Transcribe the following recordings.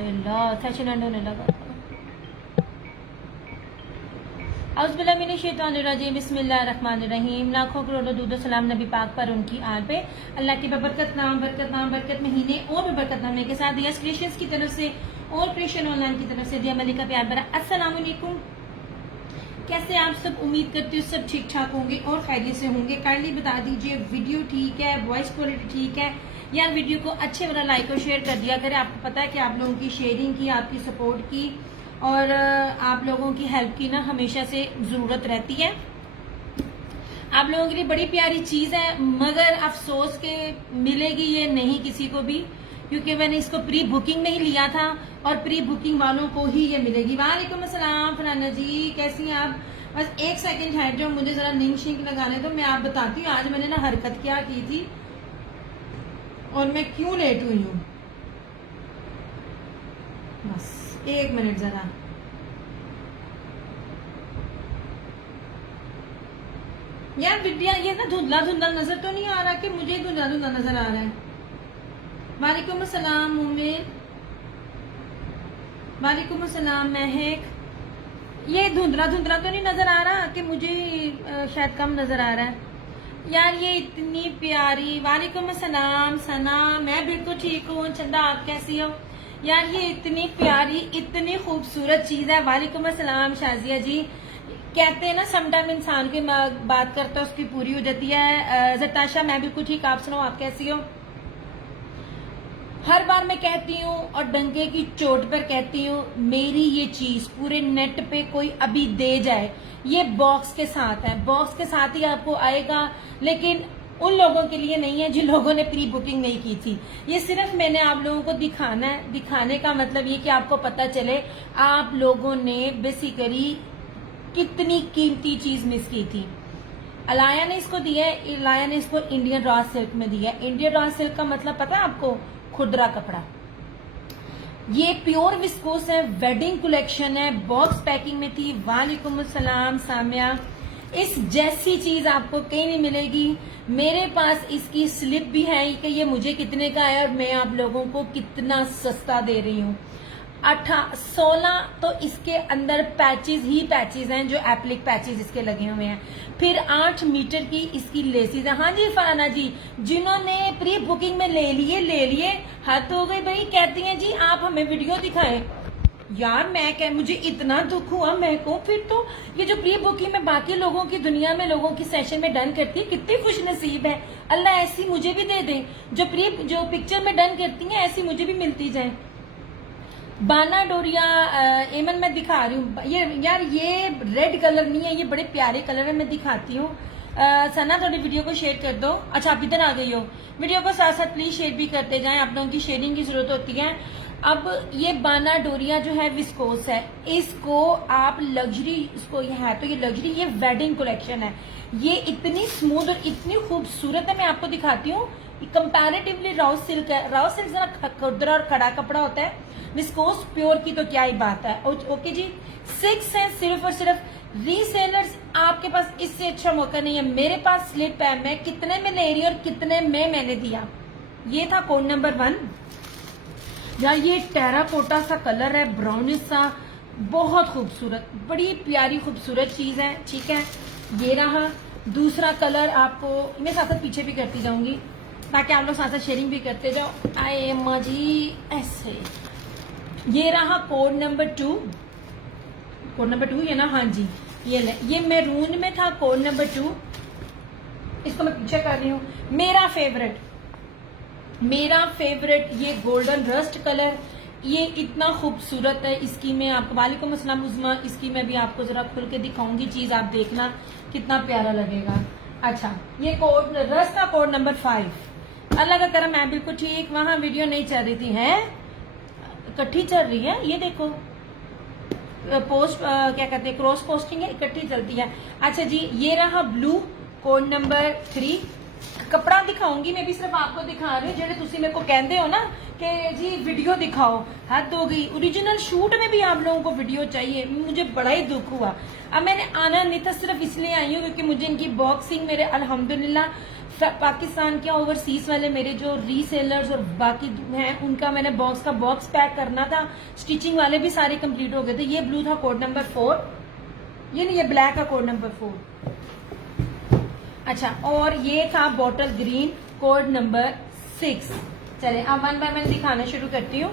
Allah session and होने लगा। औज़ुबिल्लाहिमिनश्शैतानिर्रजीम बिस्मिल्लाहिर्रहमानिर्रहीम। लाखों करोड़ों दूध सलाम नबी पाक पर, उनकी आल पे, अल्लाह की बरकत महीने और बरकत नामे के साथ यस क्रिश्चियंस की तरफ से और क्रिश्चियन ऑनलाइन की तरफ से दिया मलिका प्यार भरा अस्सलाम वालेकुम। कैसे आप सब? उम्मीद करती हूँ सब ठीक ठाक होंगे और खैरियत से होंगे। काइंडली बता दीजिए वीडियो ठीक है, वॉइस क्वालिटी ठीक है यार? वीडियो को अच्छे वाला लाइक और शेयर कर दिया करें। आपको पता है कि आप लोगों की शेयरिंग की, आपकी सपोर्ट की और आप लोगों की हेल्प की ना हमेशा से जरूरत रहती है। आप लोगों के लिए बड़ी प्यारी चीज है, मगर अफसोस के मिलेगी ये नहीं किसी को भी, क्योंकि मैंने इसको प्री बुकिंग में ही लिया था और प्री बुकिंग वालों को ही ये मिलेगी। वालेकुम अस्सलाम फराना जी, कैसी हैं आप? बस एक सेकंड है जो मुझे जरा निंग शिंग लगाने तो मैं आप बताती हूँ आज मैंने ना हरकत क्या की थी और मैं क्यों लेट हुई हूँ। बस एक मिनट जरा। यार विद्या ये ना धुंधला धुंधला नजर तो नहीं आ रहा कि मुझे धुंधला धुंधला नजर आ रहा है? वालेकुम अस्सलाम उम्मीद, वालेकुम अस्सलाम महक। ये धुंधला धुंधला तो नहीं नजर आ रहा कि मुझे शायद कम नजर आ रहा है? यार ये इतनी प्यारी, वालेकुम अस्सलाम सना, मैं बिल्कुल ठीक हूँ। चंदा आप कैसी हो? यार ये इतनी प्यारी इतनी खूबसूरत चीज है। वालेकुम अस्सलाम शाजिया जी। कहते हैं ना समटाइम इंसान की बात करता है उसकी पूरी हो जाती है। जताशा मैं बिल्कुल ठीक, आप सुनाओ आप कैसी हो? हर बार मैं कहती हूँ और डंके की चोट पर कहती हूँ, मेरी ये चीज पूरे नेट पे कोई अभी दे जाए, ये बॉक्स के साथ है, बॉक्स के साथ ही आपको आएगा, लेकिन उन लोगों के लिए नहीं है जिन लोगों ने प्री बुकिंग नहीं की थी। ये सिर्फ मैंने आप लोगों को दिखाना है। दिखाने का मतलब ये कि आपको पता चले आप लोगों ने बेसिकली कितनी कीमती चीज मिस की थी। अलाया ने इसको दिया है, अलाया ने इसको इंडियन रॉ सिल्क में दिया है। इंडियन रॉ सिल्क का मतलब पता है आपको? खुदरा कपड़ा। ये प्योर विस्कोस है, वेडिंग कलेक्शन है, बॉक्स पैकिंग में थी। वालेकुम अस्सलाम सामिया। इस जैसी चीज आपको कहीं नहीं मिलेगी। मेरे पास इसकी स्लिप भी है कि ये मुझे कितने का है और मैं आप लोगों को कितना सस्ता दे रही हूँ। 16 तो इसके अंदर पैचेस ही पैचेस हैं, जो एप्लिक पैचेस इसके लगे हुए हैं। फिर 8 मीटर की इसकी लेसिस है। हाँ जी फराना जी, जिन्होंने प्री बुकिंग में ले लिए हद हो गई भाई। कहती हैं जी आप हमें वीडियो दिखाएं। यार मैं क्या, मुझे इतना दुख हुआ मैं को। फिर तो ये जो प्री बुकिंग में बाकी लोगों की दुनिया में लोगों की सेशन में डन करती है, कितनी खुश नसीब है। अल्लाह ऐसी मुझे भी दे दे, जो पिक्चर में डन करती है ऐसी मुझे भी मिलती जाए। बाना डोरिया एमन मैं दिखा रही हूँ। ये यार ये रेड कलर नहीं है, ये बड़े प्यारे कलर है, मैं दिखाती हूँ। सना थोड़ी वीडियो को शेयर कर दो। अच्छा आप इधर आ गई हो। वीडियो को साथ साथ प्लीज शेयर भी करते जाएं, आप लोगों की शेयरिंग की जरूरत होती है। अब ये बाना डोरिया जो है विस्कोस है, इसको आप लग्जरी, इसको ये है तो ये लग्जरी, ये वेडिंग कलेक्शन है। ये इतनी स्मूथ और इतनी खूबसूरत है, मैं आपको दिखाती हूँ। कंपैरेटिवली रॉ सिल्क है। रॉ सिल्क जरा खुदरा और खड़ा कपड़ा होता है, विस्कोस प्योर की तो क्या ही बात है। ओके जी, 6 है सिर्फ और सिर्फ। रीसेलर्स आपके पास इससे अच्छा मौका नहीं है। मेरे पास स्लिप है, मैं कितने में ले रही और कितने में मैंने दिया। ये था कोड नंबर 1। या ये टेराकोटा सा कलर है, ब्राउनिश सा, बहुत खूबसूरत, बड़ी प्यारी खूबसूरत चीज है। ठीक है, ये रहा दूसरा कलर। आपको मैं साथ साथ पीछे भी करती जाऊंगी ताकि आप लोग साथ साथ शेयरिंग भी करते जाओ। आए अम्मा जी ऐसे। ये रहा कोड नंबर 2। कोड नंबर 2 ये ना, हाँ जी ये ले। ये मैरून में था कोड नंबर 2। इसको मैं पीछे कर रही हूँ। मेरा फेवरेट ये गोल्डन रस्ट कलर, ये इतना खूबसूरत है। इसकी मैं आपको, वालेकुम अस्सलाम उज़मा, इसकी मैं भी आपको जरा खुल के दिखाऊंगी चीज, आप देखना कितना प्यारा लगेगा। अच्छा ये कोड रस्ट का कोड नंबर 5। अल्लाह का करम मैं बिल्कुल ठीक। वहां वीडियो नहीं चल रही थी, है इकट्ठी चल रही है। ये देखो पोस्ट क्या कहते हैं, क्रॉस पोस्टिंग है, इकट्ठी चलती है। अच्छा जी ये रहा ब्लू कोड नंबर 3। कपड़ा दिखाऊंगी मैं भी, सिर्फ आपको दिखा रही हूँ जेडे तुसी मेरे को कहते हो ना कि जी वीडियो दिखाओ, हद हो गई। ओरिजिनल शूट में भी आप लोगों को वीडियो चाहिए, मुझे बड़ा ही दुख हुआ। अब मैंने आना नहीं था, सिर्फ इसलिए आई हूँ क्योंकि मुझे इनकी बॉक्सिंग, मेरे अल्हम्दुलिल्लाह पाकिस्तान के ओवरसीज वाले मेरे जो रीसेलर्स और बाकी हैं उनका मैंने बॉक्स का बॉक्स पैक करना था, स्टिचिंग वाले भी सारे कंप्लीट हो गए थे। ये ब्लू था कोड नंबर 4, ये नहीं, ये ब्लैक का कोड नंबर 4। अच्छा, और ये था बॉटल ग्रीन कोड नंबर 6। चले अब वन बाय वन दिखाना शुरू करती हूँ।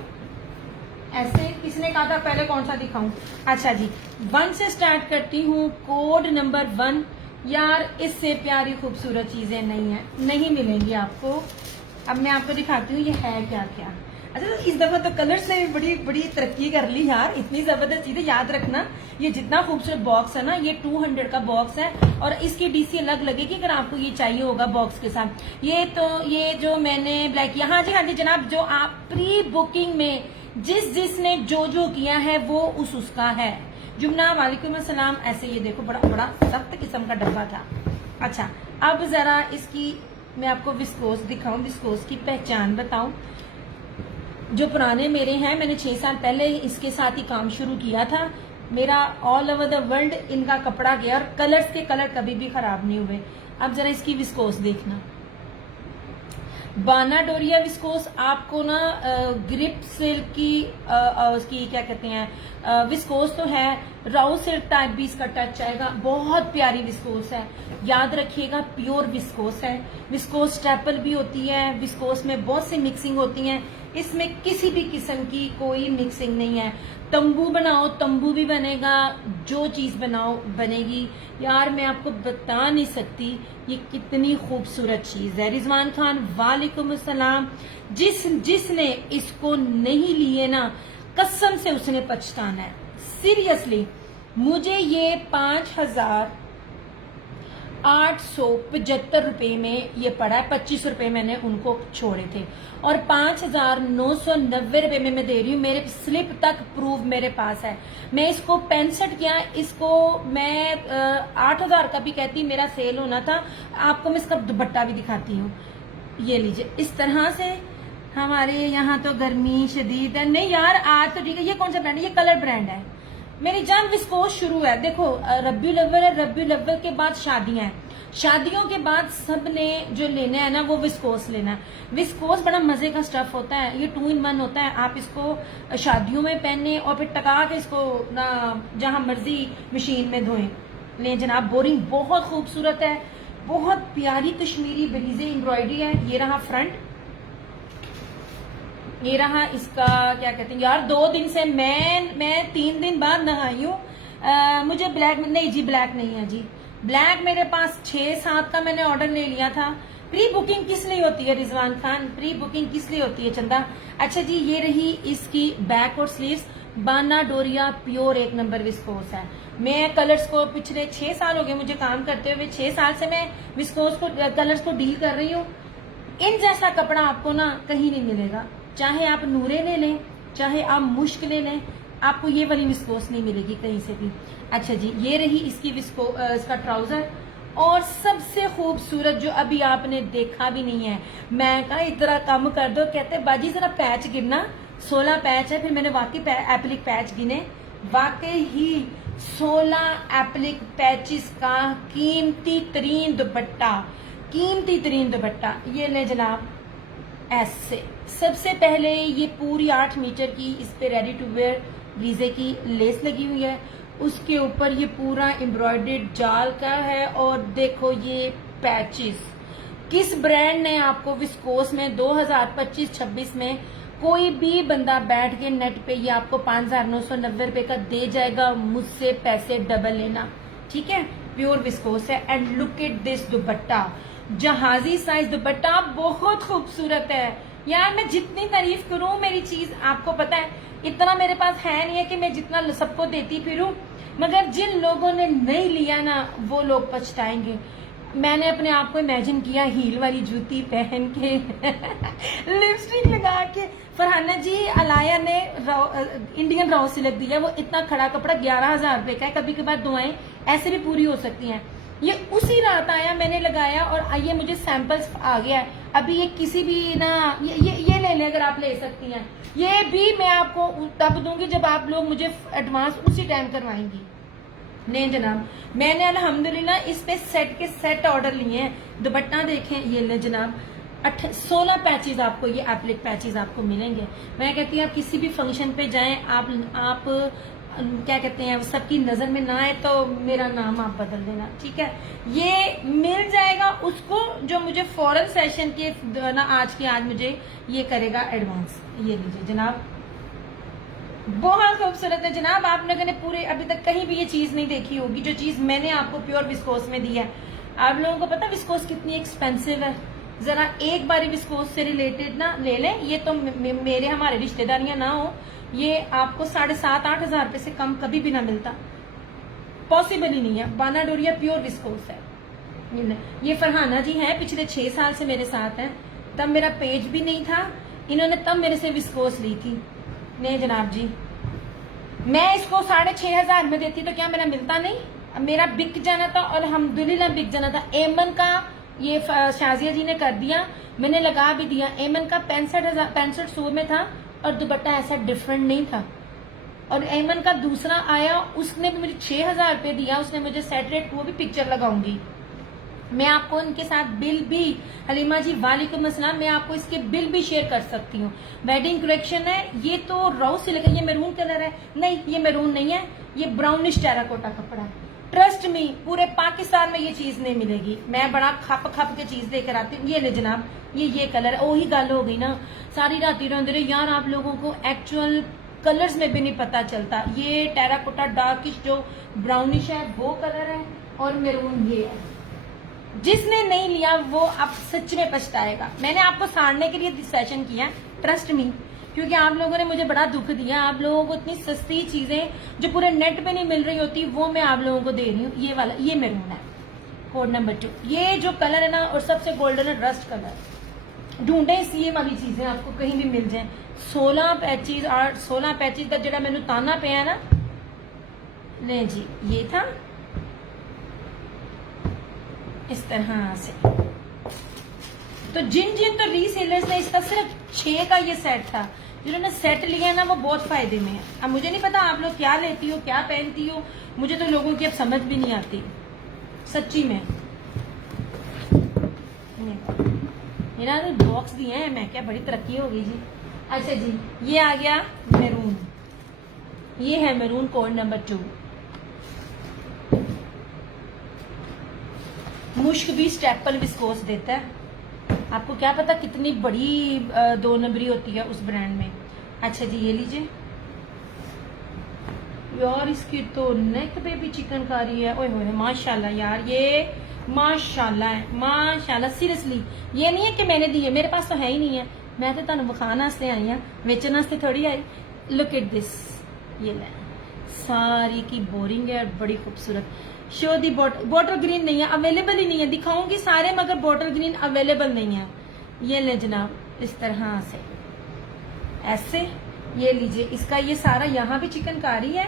ऐसे किसने कहा था पहले कौन सा दिखाऊं? अच्छा जी, 1 से स्टार्ट करती हूँ। कोड नंबर 1, यार इससे प्यारी खूबसूरत चीजें नहीं मिलेंगी आपको। अब मैं आपको दिखाती हूँ ये है क्या क्या। अच्छा, तो इस दफा तो कलर्स ने भी बड़ी बड़ी तरक्की कर ली यार, इतनी जबरदस्त चीजें। याद रखना ये जितना खूबसूरत बॉक्स है ना, ये 200 का बॉक्स है और इसकी डीसी अलग लगेगी अगर आपको ये चाहिए होगा बॉक्स के साथ। ये जो मैंने ब्लैक किया, हाँ जी जनाब, जो आप प्री बुकिंग में जिसने जो किया है वो उसका है। जुमना वालेकुम अस्सलाम। ऐसे ये देखो बड़ा बड़ा सख्त किस्म का डब्बा था। अच्छा, अब जरा इसकी मैं आपको विस्कोस दिखाऊं, विस्कोस की पहचान बताऊं। जो पुराने मेरे हैं, मैंने 6 साल पहले इसके साथ ही काम शुरू किया था। मेरा ऑल ओवर द वर्ल्ड इनका कपड़ा गया और कलर्स के कलर कभी भी खराब नहीं हुए। अब जरा इसकी विस्कोस देखना, बाना डोरिया विस्कोस। आपको ना ग्रिप सिल्क की उसकी क्या कहते हैं विस्कोस तो है, राउ सिल्क टाइप भी इसका टच आएगा। बहुत प्यारी विस्कोस है, याद रखिएगा प्योर विस्कोस है। विस्कोस स्टेपल भी होती है, विस्कोस में बहुत सी मिक्सिंग होती है, इसमें किसी भी किस्म की कोई मिक्सिंग नहीं है। तंबू बनाओ तंबू भी बनेगा, जो चीज बनाओ बनेगी। यार मैं आपको बता नहीं सकती ये कितनी खूबसूरत चीज है। रिजवान खान वालेकुम अस्सलाम। जिसने इसको नहीं लिए ना, कसम से उसने पछताना है, सीरियसली। मुझे ये 5,875 रुपए में ये पड़ा है। 25 रुपए मैंने उनको छोड़े थे और 5,990 रुपए में मैं दे रही हूँ। मेरे स्लिप तक प्रूफ मेरे पास है। मैं इसको 65 किया, इसको मैं 8,000 का भी कहती, मेरा सेल होना था। आपको मैं इसका दुपट्टा भी दिखाती हूँ। ये लीजिए, इस तरह से हमारे यहाँ तो गर्मी शदीद है। नहीं यार आज तो ठीक है। ये कौन सा ब्रांड है? ये कलर ब्रांड है मेरी जान। विस्कोस शुरू है, देखो रब्बी अव्वल है, रब्बी अव्वल के बाद शादियां हैं, शादियों के बाद सबने जो लेना है ना वो विस्कोस लेना है। विस्कोस बड़ा मजे का स्टफ होता है, ये 2 in 1 होता है। आप इसको शादियों में पहने और फिर टका के इसको ना जहां मर्जी मशीन में धोएं। ले जनाब, बोरिंग बहुत खूबसूरत है, बहुत प्यारी कश्मीरी बरीजे एम्ब्रॉयडरी है। ये रहा फ्रंट, ये रहा इसका क्या कहते हैं। यार 2 दिन से मैं 3 दिन बाद नहाई हूँ। मुझे ब्लैक नहीं जी, ब्लैक नहीं है जी। ब्लैक मेरे पास 6-7 का मैंने ऑर्डर ले लिया था। प्री बुकिंग किस लिए होती है रिजवान खान? प्री बुकिंग किस लिए होती है चंदा? अच्छा जी, ये रही इसकी बैक और स्लीव्स। बाना डोरिया प्योर 1 नंबर विस्कोस है। मैं कलर्स को पिछले 6 साल हो गए मुझे काम करते हुए। 6 साल से मैं विस्कोस को कलर्स को डील कर रही हूँ। इन जैसा कपड़ा आपको ना कहीं नहीं मिलेगा, चाहे आप नूरे ले लें, चाहे आप मुश्क ले लें, आपको ये वाली विस्कोस नहीं मिलेगी कहीं से भी। अच्छा जी, ये रही इसकी इसका ट्राउजर। और सबसे खूबसूरत जो अभी आपने देखा भी नहीं है, मैं कहा इतना कम कर दो, कहते बाजी जरा पैच गिनना। 16 पैच है। फिर मैंने वाकई एप्लिक पैच गिने, वाकई ही 16 एप्लिक पैचेस का कीमती तरीन दुपट्टा, कीमती तरीन दुपट्टा। ये ले जनाब, ऐसे सबसे पहले ये पूरी 8 मीटर की इस पे रेडी टू वेयर ब्रीजे की लेस लगी हुई है। उसके ऊपर ये पूरा एम्ब्रॉयडर्ड जाल का है। और देखो ये पैचेस, किस ब्रांड ने आपको विस्कोस में 2025-26 में कोई भी बंदा बैठ के नेट पे ये आपको 5,990 रुपए का दे जाएगा। मुझसे पैसे डबल लेना, ठीक है? प्योर विस्कोस है। And look at this dupatta, जहाजी साइज दुपट्टा, बहुत खूबसूरत है। यार मैं जितनी तारीफ करूं मेरी चीज, आपको पता है इतना मेरे पास है नहीं है कि मैं जितना सबको देती फिरूं, मगर जिन लोगों ने नहीं लिया ना वो लोग पछताएंगे। मैंने अपने आप को इमेजिन किया हील वाली जूती पहन के लिपस्टिक लगा के। फरहाना जी, अलाया ने इंडियन राव सिल्क दिया, वो इतना खड़ा कपड़ा 11,000 रुपए का है। कभी कभार दुआएं ऐसे भी पूरी हो सकती हैं। ये उसी रात आया, मैंने लगाया और आइए मुझे सैंपल्स आ गया है। अभी ये किसी भी ना ये ले लें अगर आप ले सकती हैं। ये भी मैं आपको तब दूंगी जब आप लोग मुझे एडवांस उसी टाइम करवाएंगी। नहीं जनाब, मैंने अल्हम्दुलिल्लाह इस पे सेट के सेट ऑर्डर लिए हैं। दुपट्टा देखें, ये ले जनाब, 16 पैचेज आपको, ये एप्लिक पैचेज आपको मिलेंगे। मैं कहती हूँ आप किसी भी फंक्शन पे जाएं, आप क्या कहते हैं, सबकी नजर में ना आए तो मेरा नाम आप बदल देना, ठीक है। ये मिल जाएगा उसको जो मुझे फॉरन सेशन के ना आज मुझे ये करेगा एडवांस। ये लीजिए जनाब, बहुत खूबसूरत है जनाब। आप लोगों ने पूरे अभी तक कहीं भी ये चीज नहीं देखी होगी जो चीज मैंने आपको प्योर विस्कोस में दी है। आप लोगों को पता विस्कोस कितनी एक्सपेंसिव है? जरा एक बारी विस्कोस से रिलेटेड ना ले लें। ये तो मेरे हमारे रिश्तेदारियां ना हो, ये आपको 7,500-8 हजार रुपए से कम कभी भी ना मिलता, पॉसिबल ही नहीं है। बाना डोरिया प्योर विस्कोस है। ये फरहाना जी हैं, पिछले 6 साल से मेरे साथ हैं। तब मेरा पेज भी नहीं था, इन्होंने तब मेरे से विस्कोस ली थी। नहीं जनाब जी, मैं इसको 6,500 में देती तो क्या मेरा मिलता नहीं? मेरा बिक जाना था और अल्हम्दुलिल्लाह बिक जाना था। एमन का ये शाजिया जी ने कर दिया, मैंने लगा भी दिया। एमन का 6500 में था और दुपट्टा ऐसा डिफरेंट नहीं था। और एमन का दूसरा आया, उसने भी मुझे 6,000 रुपए दिया। उसने मुझे सेट रेट, वो भी पिक्चर लगाऊंगी मैं आपको, इनके साथ बिल भी। हलीमा जी वालेकुम अस्सलाम, मैं आपको इसके बिल भी शेयर कर सकती हूँ। वेडिंग कलेक्शन है ये, तो रॉ सिल्क है। ये मैरून कलर है, नहीं ये मैरून नहीं है, ये ब्राउनिश टेराकोटा कपड़ा है। ट्रस्ट मी, पूरे पाकिस्तान में ये चीज नहीं मिलेगी। मैं बड़ा खप के चीज लेकर आती हूँ। ये ले जनाब, ये कलर है। वही गल हो गई ना, सारी राती रोंदे रहे यार, आप लोगों को एक्चुअल कलर्स में भी नहीं पता चलता। ये टेराकोटा डार्किश जो ब्राउनिश है वो कलर है, और मैरून ये है। जिसने नहीं लिया वो अब सच में पछताएगा। मैंने आपको साड़ने के लिए सेशन किया, ट्रस्ट मी, क्योंकि आप लोगों ने मुझे बड़ा दुख दिया। आप लोगों को इतनी सस्ती चीजें जो पूरे नेट पे नहीं मिल रही होती वो मैं आप लोगों को दे रही हूँ। ये वाला, ये मैरून है, कोड नंबर 2। ये जो कलर है ना, और सबसे गोल्डन है रस्ट कलर। ढूंढे ये वाली चीजें आपको कहीं भी मिल जाए। 16 पैचेज और 16 पैचेज का जरा मैंने ताना पे है ना, ले जी, ये था इस तरह से। तो जिन तो रीसेलर्स ने, इसका सिर्फ 6 का ये सेट था, जिन्होंने सेट लिया ना वो बहुत फायदे में है। अब मुझे नहीं पता आप लोग क्या लेती हो, क्या पहनती हो, मुझे तो लोगों की अब समझ भी नहीं आती सच्ची में। मेरा तो बॉक्स दिए हैं, मैं क्या बड़ी तरक्की हो गई जी। अच्छा जी, ये आ गया मैरून, ये है मैरून कोड नंबर 2। मुश्क भी स्टेपल विस्कोस देता है। आपको क्या पता कितनी बड़ी 2 नंबरी होती है उस ब्रांड में। अच्छा जी, ये लीजिए यार, इसकी तो नेक पे भी चिकनकारी है। ओए होए माशाल्लाह यार, ये माशाल्लाह है, माशाल्लाह। सीरियसली ये नहीं है कि मैंने दी है, मेरे पास तो है ही नहीं है। मैं तो तुहानू विखाने वास्ते आई हाँ, बेचने वास्ते थोड़ी आई। लुक एट दिस, ये ले, सारी की बोरिंग है और बड़ी खूबसूरत। शो दी बॉटल ग्रीन नहीं है, अवेलेबल ही नहीं है। दिखाऊंगी सारे मगर बॉटल ग्रीन अवेलेबल नहीं है। ये ले जनाब, इस तरह से ऐसे ये लीजिए। इसका ये सारा यहाँ भी चिकनकारी है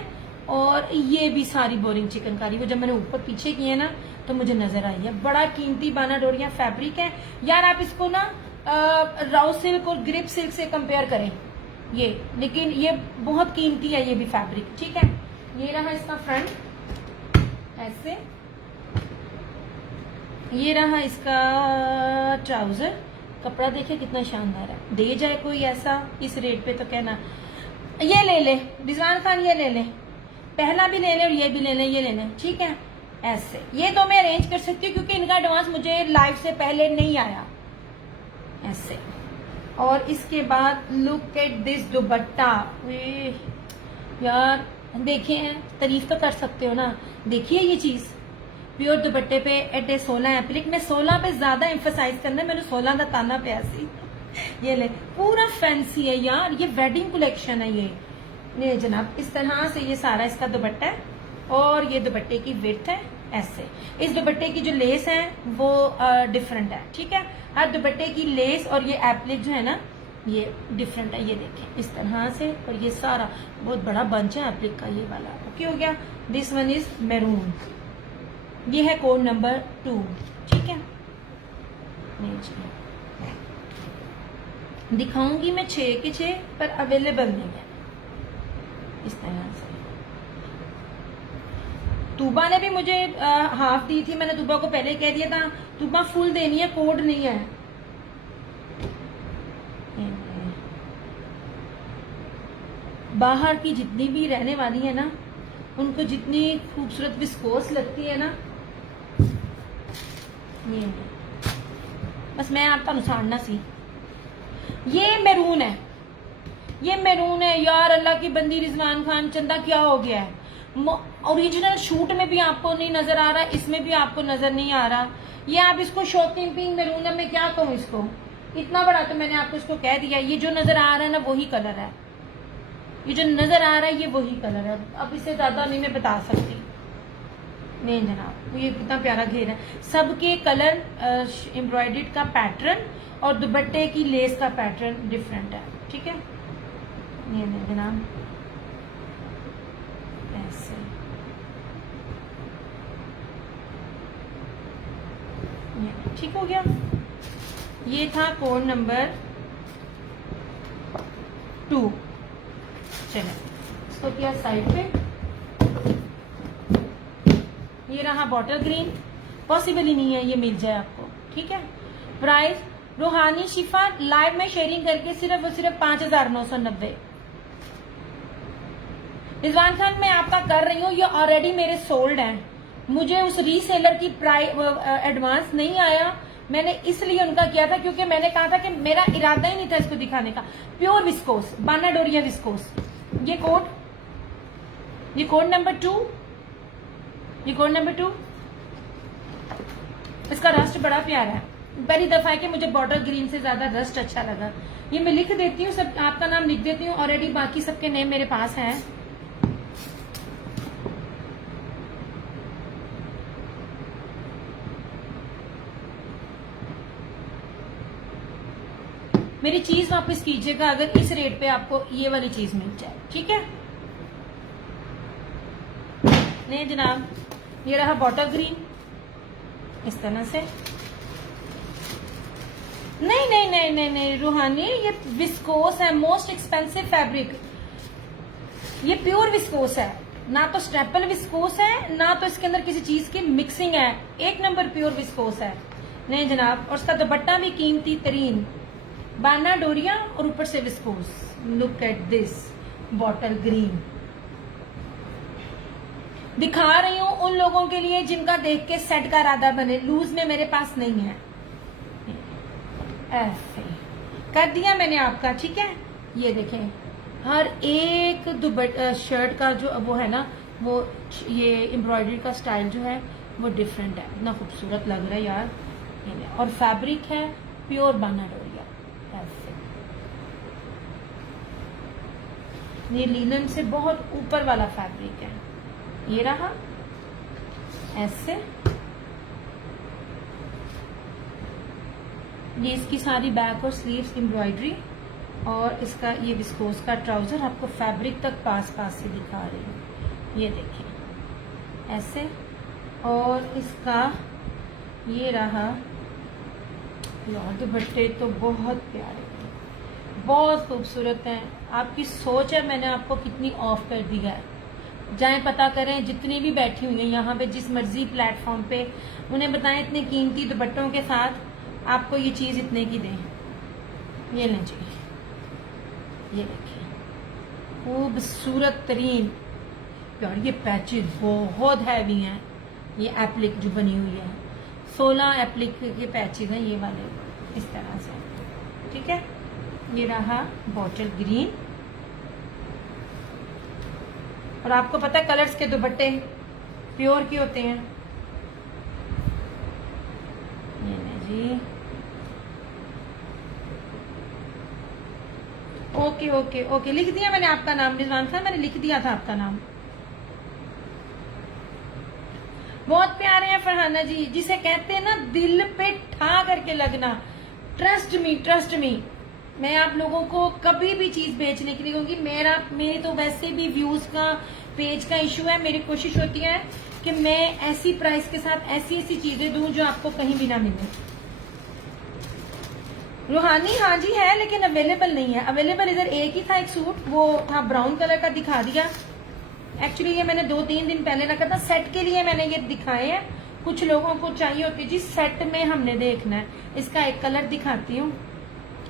और ये भी सारी बोरिंग चिकनकारी। वो जब मैंने ऊपर पीछे किए ना तो मुझे नजर आई है। बड़ा कीमती बाना डोरिया फैब्रिक है यार। आप इसको ना राउ सिल्क और ग्रिप सिल्क से कंपेयर करें ये, लेकिन ये बहुत कीमती है ये भी फैब्रिक, ठीक है। ये रहा इसका फ्रंट ऐसे, ये रहा इसका ट्राउजर। कपड़ा देखिए कितना शानदार है। दे जाए कोई ऐसा इस रेट पे तो कहना। ये ले ले रिजवान खान, ये ले ले, पहला भी ले ले और ये भी ले ले, ये ले ले, ठीक है। ऐसे ये दो मैं अरेंज कर सकती हूँ क्योंकि इनका एडवांस मुझे लाइव से पहले नहीं आया। ऐसे, और इसके बाद लुक एट दिस दुपट्टा। यार देखिए, तारीफ तो कर सकते हो ना। देखिए ये चीज प्योर दुपट्टे पे एटे 16 एप्लिक में 16 पे ज्यादा एम्फसाइज करना है। मैंने 16 का ताना पे ऐसी। ये ले, पूरा फैंसी है यार, ये वेडिंग कलेक्शन है ये जनाब। इस तरह से ये सारा इसका दुपट्टा है और ये दुपट्टे की विड्थ है ऐसे। इस दुपट्टे की जो लेस है वो डिफरेंट है, ठीक है। हर दुपट्टे की लेस और ये एप्लिक जो है ना ये डिफरेंट है। ये देखें इस तरह से, और ये सारा बहुत बड़ा बंच है एप्लिक का, ये वाला ओके हो गया। दिस वन इज मैरून, ये है कोड नंबर 2, ठीक है। नहीं जी, दिखाऊंगी मैं 6 के 6 पर अवेलेबल नहीं है इस तरह से। तूबा ने भी मुझे हाफ दी थी, मैंने तूबा को पहले कह दिया था तूबा फुल देनी है, कोड नहीं है। बाहर की जितनी भी रहने वाली है ना, उनको जितनी खूबसूरत विस्कोस लगती है ना, ये बस मैं आपका नुसारना सी। ये मैरून है, ये मैरून है यार, अल्लाह की बंदी रिजवान खान चंदा क्या हो गया है। ओरिजिनल शूट में भी आपको नहीं नजर आ रहा, इसमें भी आपको नजर नहीं आ रहा। ये आप इसको शॉकिंग पिंक मैरून है, मैं क्या कहूँ इसको, इतना बड़ा तो मैंने आपको इसको कह दिया। ये जो नजर आ रहा है ना वही कलर है, ये जो नजर आ रहा है ये वही कलर है। अब इससे ज्यादा नहीं मैं बता सकती। नहीं जनाब, ये कितना प्यारा घेर है, सबके कलर एम्ब्रॉयडर्ड का पैटर्न और दुपट्टे की लेस का पैटर्न डिफरेंट है, ठीक है। ये नहीं जनाब, ऐसे ठीक हो गया। ये था कोड नंबर 2। चलो इसको किया साइड पे। ये रहा बॉटल ग्रीन, पॉसिबल ही नहीं है ये मिल जाए आपको, ठीक है। प्राइस रूहानी शिफा लाइव में शेयरिंग करके सिर्फ और सिर्फ 5,990। रिजवान खान मैं आपका कर रही हूँ, ये ऑलरेडी मेरे सोल्ड हैं। मुझे उस रीसेलर की एडवांस नहीं आया, मैंने इसलिए उनका किया था क्योंकि मैंने कहा था कि मेरा इरादा ही नहीं था इसको दिखाने का। प्योर विस्कोस, बाना डोरिया विस्कोस। ये कोड नंबर 2, ये कोड नंबर 2। इसका रस्ट बड़ा प्यारा है, पहली दफा है कि मुझे बॉर्डर ग्रीन से ज्यादा रस्ट अच्छा लगा। ये मैं लिख देती हूँ, सब आपका नाम लिख देती हूँ, ऑलरेडी बाकी सबके नेम मेरे पास हैं। मेरी चीज वापस कीजिएगा अगर इस रेट पे आपको ये वाली चीज मिल जाए, ठीक है। नहीं जनाब, ये रहा बॉटल ग्रीन इस तरह से। नहीं नहीं नहीं नहीं नहीं रूहानी, ये विस्कोस है, मोस्ट एक्सपेंसिव फैब्रिक। ये प्योर विस्कोस है, ना तो स्टेपल विस्कोस है ना तो इसके अंदर किसी चीज की मिक्सिंग है, एक नंबर प्योर विस्कोस है। नहीं जनाब, और उसका दुपट्टा भी कीमती तरीन बाना डोरिया और ऊपर से viscose. Look at this bottle green. दिखा रही हूं उन लोगों के लिए जिनका देख के सेट का इरादा बने, लूज में मेरे पास नहीं है। ऐसे कर दिया मैंने आपका, ठीक है। ये देखें, हर एक शर्ट का जो वो है ना, वो ये एम्ब्रॉयडरी का स्टाइल जो है वो डिफरेंट है, इतना खूबसूरत लग रहा है यार। और फैब्रिक है प्योर बाना डोरिया। ऐसे ये लिनन से बहुत ऊपर वाला फैब्रिक है। ये रहा ऐसे, ये इसकी सारी बैक और स्लीव्स एम्ब्रॉयडरी, और इसका ये विस्कोस का ट्राउजर आपको फैब्रिक तक पास से दिखा रही हूँ। ये देखिए ऐसे, और इसका ये रहा यार, दुपट्टे तो बहुत प्यारे, बहुत खूबसूरत हैं। आपकी सोच है मैंने आपको कितनी ऑफ कर दिया है। जाएं पता करें, जितनी भी बैठी हुई हैं यहाँ पे जिस मर्जी प्लेटफॉर्म पे, उन्हें बताएं इतने कीमती दुपट्टों के साथ आपको ये चीज इतने की दें। ये लें जी, ये देखिए खूबसूरत तरीन यार। ये पैचेज बहुत हैवी हैं, ये एप्लिक जो बनी हुई है 16 एप्लिक के पैचेज हैं ये वाले, इस तरह से, ठीक है। ये रहा बॉटल ग्रीन, और आपको पता है कलर्स के दुपट्टे प्योर के होते हैं। ये नहीं जी, ओके ओके ओके, लिख दिया मैंने आपका नाम रिजवान खान, मैंने लिख दिया था आपका नाम। बहुत प्यारे हैं फरहाना जी, जिसे कहते हैं ना दिल पे ठा करके लगना। ट्रस्ट मी मैं आप लोगों को कभी भी चीज बेचने के लिए कहूंगी, मेरे तो वैसे भी व्यूज का पेज का इशू है। मेरी कोशिश होती है कि मैं ऐसी प्राइस के साथ ऐसी ऐसी चीजें दूं जो आपको कहीं भी ना मिले। रूहानी हाँ जी है, लेकिन अवेलेबल नहीं है। अवेलेबल इधर एक ही था एक सूट, वो था ब्राउन कलर का, दिखा दिया। एक्चुअली ये मैंने 2-3 दिन पहले रखा था, सेट के लिए मैंने ये दिखाए हैं। कुछ लोगों को चाहिए होती है जी सेट में हमने देखना है। इसका एक कलर दिखाती हूँ,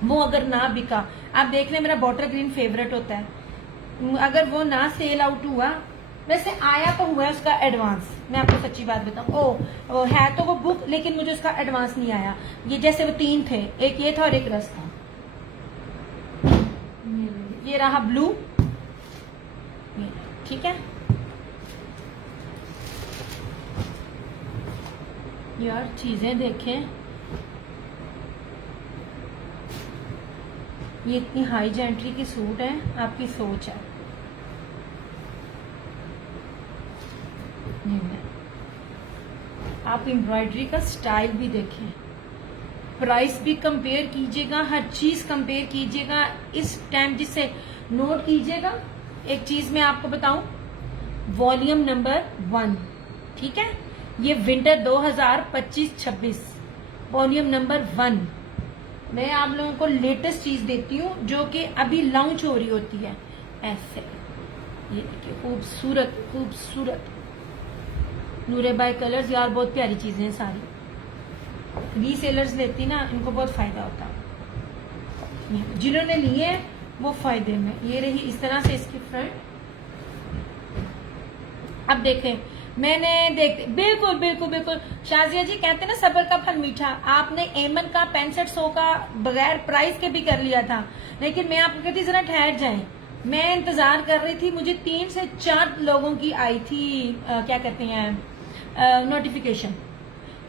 वो अगर ना बिका, आप देख लें, मेरा बॉटल ग्रीन फेवरेट होता है। अगर वो ना सेल आउट हुआ, वैसे आया तो हुआ है उसका एडवांस, मैं आपको सच्ची बात बताऊं। ओ है तो वो बुक, लेकिन मुझे उसका एडवांस नहीं आया। ये जैसे वो 3 थे, एक ये था और एक रस था। ये रहा ब्लू, ठीक है यार। चीजें देखें, ये इतनी हाई जेंट्री की सूट है, आपकी सोच है। आप एम्ब्रॉयडरी का स्टाइल भी देखें, प्राइस भी कंपेयर कीजिएगा, हर चीज कंपेयर कीजिएगा। इस टाइम जिससे नोट कीजिएगा, एक चीज मैं आपको बताऊं, वॉल्यूम नंबर 1, ठीक है, ये विंटर 2025-26 वॉल्यूम नंबर 1। मैं आप लोगों को लेटेस्ट चीज देती हूँ जो कि अभी लॉन्च हो रही होती है। ऐसे ये देखिए, खूबसूरत खूबसूरत नूरे बाय कलर्स, यार बहुत प्यारी चीजें हैं सारी। रीसेलर्स लेती ना, इनको बहुत फायदा होता। जिन्होंने लिए हैं वो फायदे में। ये रही इस तरह से इसकी फ्रंट। अब देखें, मैंने बिल्कुल बिल्कुल बिल्कुल शाजिया जी कहते हैं ना, सबर का फल मीठा। आपने एमन का 6500 का बगैर प्राइस के भी कर लिया था, लेकिन मैं आपको कहती जरा ठहर जाएं। मैं इंतजार कर रही थी, मुझे 3 से 4 लोगों की आई थी क्या कहते हैं नोटिफिकेशन।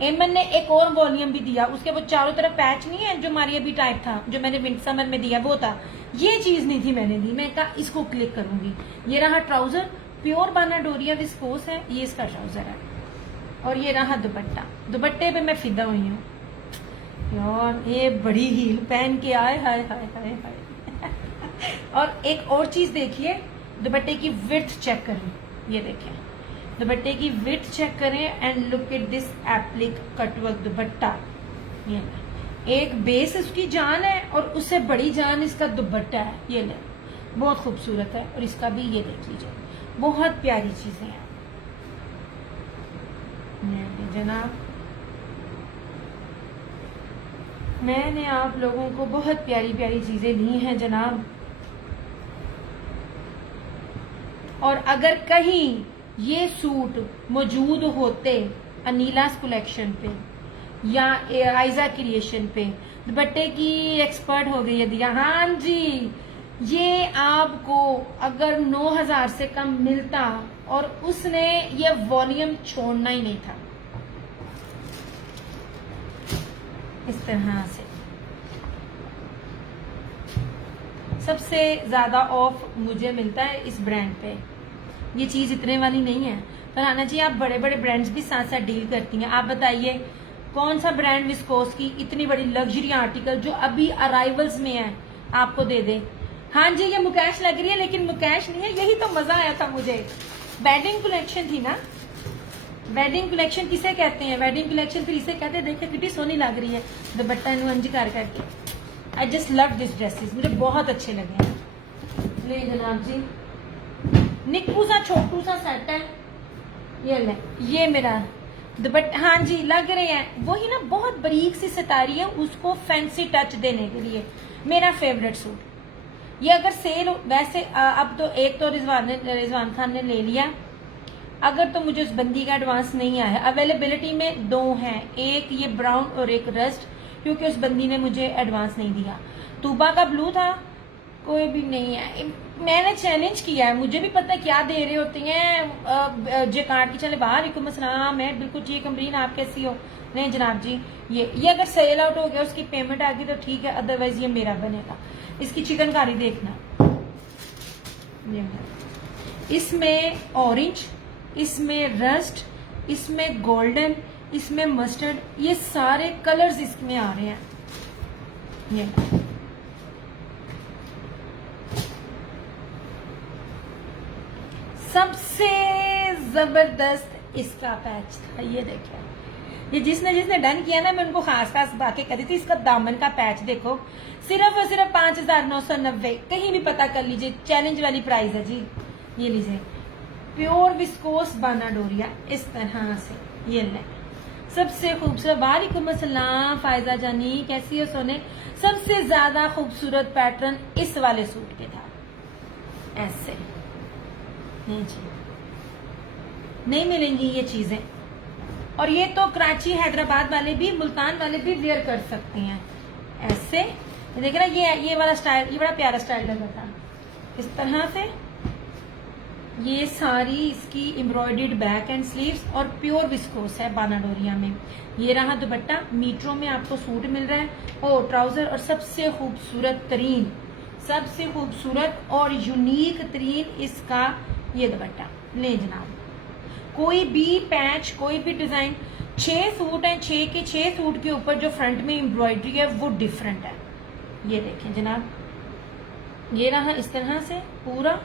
एमन ने एक और वॉल्यूम भी दिया, उसके वो चारों तरफ पैच नहीं है जो मारिया भी टाइप था, जो मैंने विंटर समर में दिया वो था। ये चीज नहीं थी मैंने दी, मैं कहा इसको क्लिक करूंगी। ये रहा ट्राउजर, प्योर बाना डोरिया विस्कोस है, ये इसका ट्राउजर है। और ये रहा दुपट्टा, दुपट्टे पे मैं फिदा हुई हूँ यार। ये बड़ी हील पहन के आए, हाय हाय हाय हाय। और एक और चीज देखिए, दुपट्टे की विड्थ चेक करें, ये देखें दुपट्टे की विड्थ चेक करें and look at this applique cutwork दुपट्टा। ये एक बेस उसकी जान है और उससे बड़ी जान इसका दुपट्टा है। ये ले, बहुत खूबसूरत है। और इसका भी ये देख लीजिए, बहुत प्यारी चीजें हैं जनाब। मैंने आप लोगों को बहुत प्यारी प्यारी चीजें दी हैं जनाब। और अगर कहीं ये सूट मौजूद होते अनीलास कलेक्शन पे या आइजा क्रिएशन पे, दुपट्टे की एक्सपर्ट हो गई है दिया, हाँ जी, ये आपको अगर 9000 से कम मिलता और उसने ये वॉल्यूम छोड़ना ही नहीं था। इस तरह से सबसे ज्यादा ऑफ मुझे मिलता है इस ब्रांड पे। ये चीज इतने वाली नहीं है। फरहाना जी, आप बड़े बड़े ब्रांड्स भी साथ साथ डील करती हैं, आप बताइए कौन सा ब्रांड विस्कोस की इतनी बड़ी लग्जरी आर्टिकल जो अभी अराइवल्स में है आपको दे दे। हाँ जी, ये मुकेश लग रही है, लेकिन मुकेश नहीं है। यही तो मजा आया था मुझे। वेडिंग कलेक्शन थी ना, वेडिंग कलेक्शन किसे कहते हैं? वेडिंग कलेक्शन फिर इसे कहते हैं। देखिए कितनी सोनी लग रही है दुपट्टा अंज कर करके। I just love this dresses, मुझे बहुत अच्छे लगे हैं। ले जनाब जी, निक्कू सा छोटू सा सेट है। ये ले, ये मेरा दुपट्टा, हाँ जी लग रहे हैं वही ना, बहुत बारीक सी सितारी है, उसको फैंसी टच देने के लिए मेरा फेवरेट सूट। ये अगर सेल वैसे अब तो एक तो रिजवान खान ने ले लिया, अगर तो मुझे उस बंदी का एडवांस नहीं आया। अवेलेबिलिटी में 2 हैं, एक ये ब्राउन और एक रस्ट, क्योंकि उस बंदी ने मुझे एडवांस नहीं दिया। तूबा का ब्लू था, कोई भी नहीं है। मैंने चैलेंज किया है, मुझे भी पता है क्या दे रहे होते हैं। जेकार्ड की चले बाहर इकुमसलाम, मैं बिल्कुल ठीक। अमरीन आप कैसी हो? नहीं जनाब जी, ये अगर सेल आउट हो गया, उसकी पेमेंट आ गई तो ठीक है, अदरवाइज ये मेरा बनेगा। इसकी चिकनकारी देखना, इसमें ऑरेंज, इसमें रस्ट, इसमें गोल्डन, इसमें मस्टर्ड, ये सारे कलर्स इसमें आ रहे हैं। ये सबसे जबरदस्त इसका पैच था। ये देखिए, ये जिसने डन किया ना, मैं उनको खास खास बातें कर दी थी। इसका दामन का पैच देखो, सिर्फ और सिर्फ 5,990। कहीं भी पता कर लीजिए, चैलेंज वाली प्राइस है जी। ये लीजिए, प्योर विस्कोस बाना डोरिया, इस तरह से। ये ले सबसे खूबसूरत। वालेकुम अस्सलाम फायजा जानी, कैसी हो सोने? सबसे ज्यादा खूबसूरत पैटर्न इस वाले सूट के था, ऐसे। नहीं जी, नहीं मिलेंगी ये चीजें। और ये तो कराची हैदराबाद वाले भी, मुल्तान वाले भी वेयर कर सकते हैं ऐसे। देख रहा, ये वाला स्टाइल, ये बड़ा प्यारा स्टाइल लगा था, इस तरह से। ये सारी इसकी एम्ब्रॉयडर्ड बैक एंड स्लीव्स और प्योर विस्कोस है बानाडोरिया में। ये रहा दुपट्टा, मीटरों में आपको सूट मिल रहा है, और ट्राउजर, और सबसे खूबसूरत और यूनिक तरीन इसका ये दुपट्टा। ले जनाब, कोई भी पैच, कोई भी डिजाइन, 6 सूट है, 6 के 6 सूट के ऊपर जो फ्रंट में एम्ब्रॉयडरी है वो डिफरेंट है। ये देखें जनाब, ये रहा इस तरह से पूरा,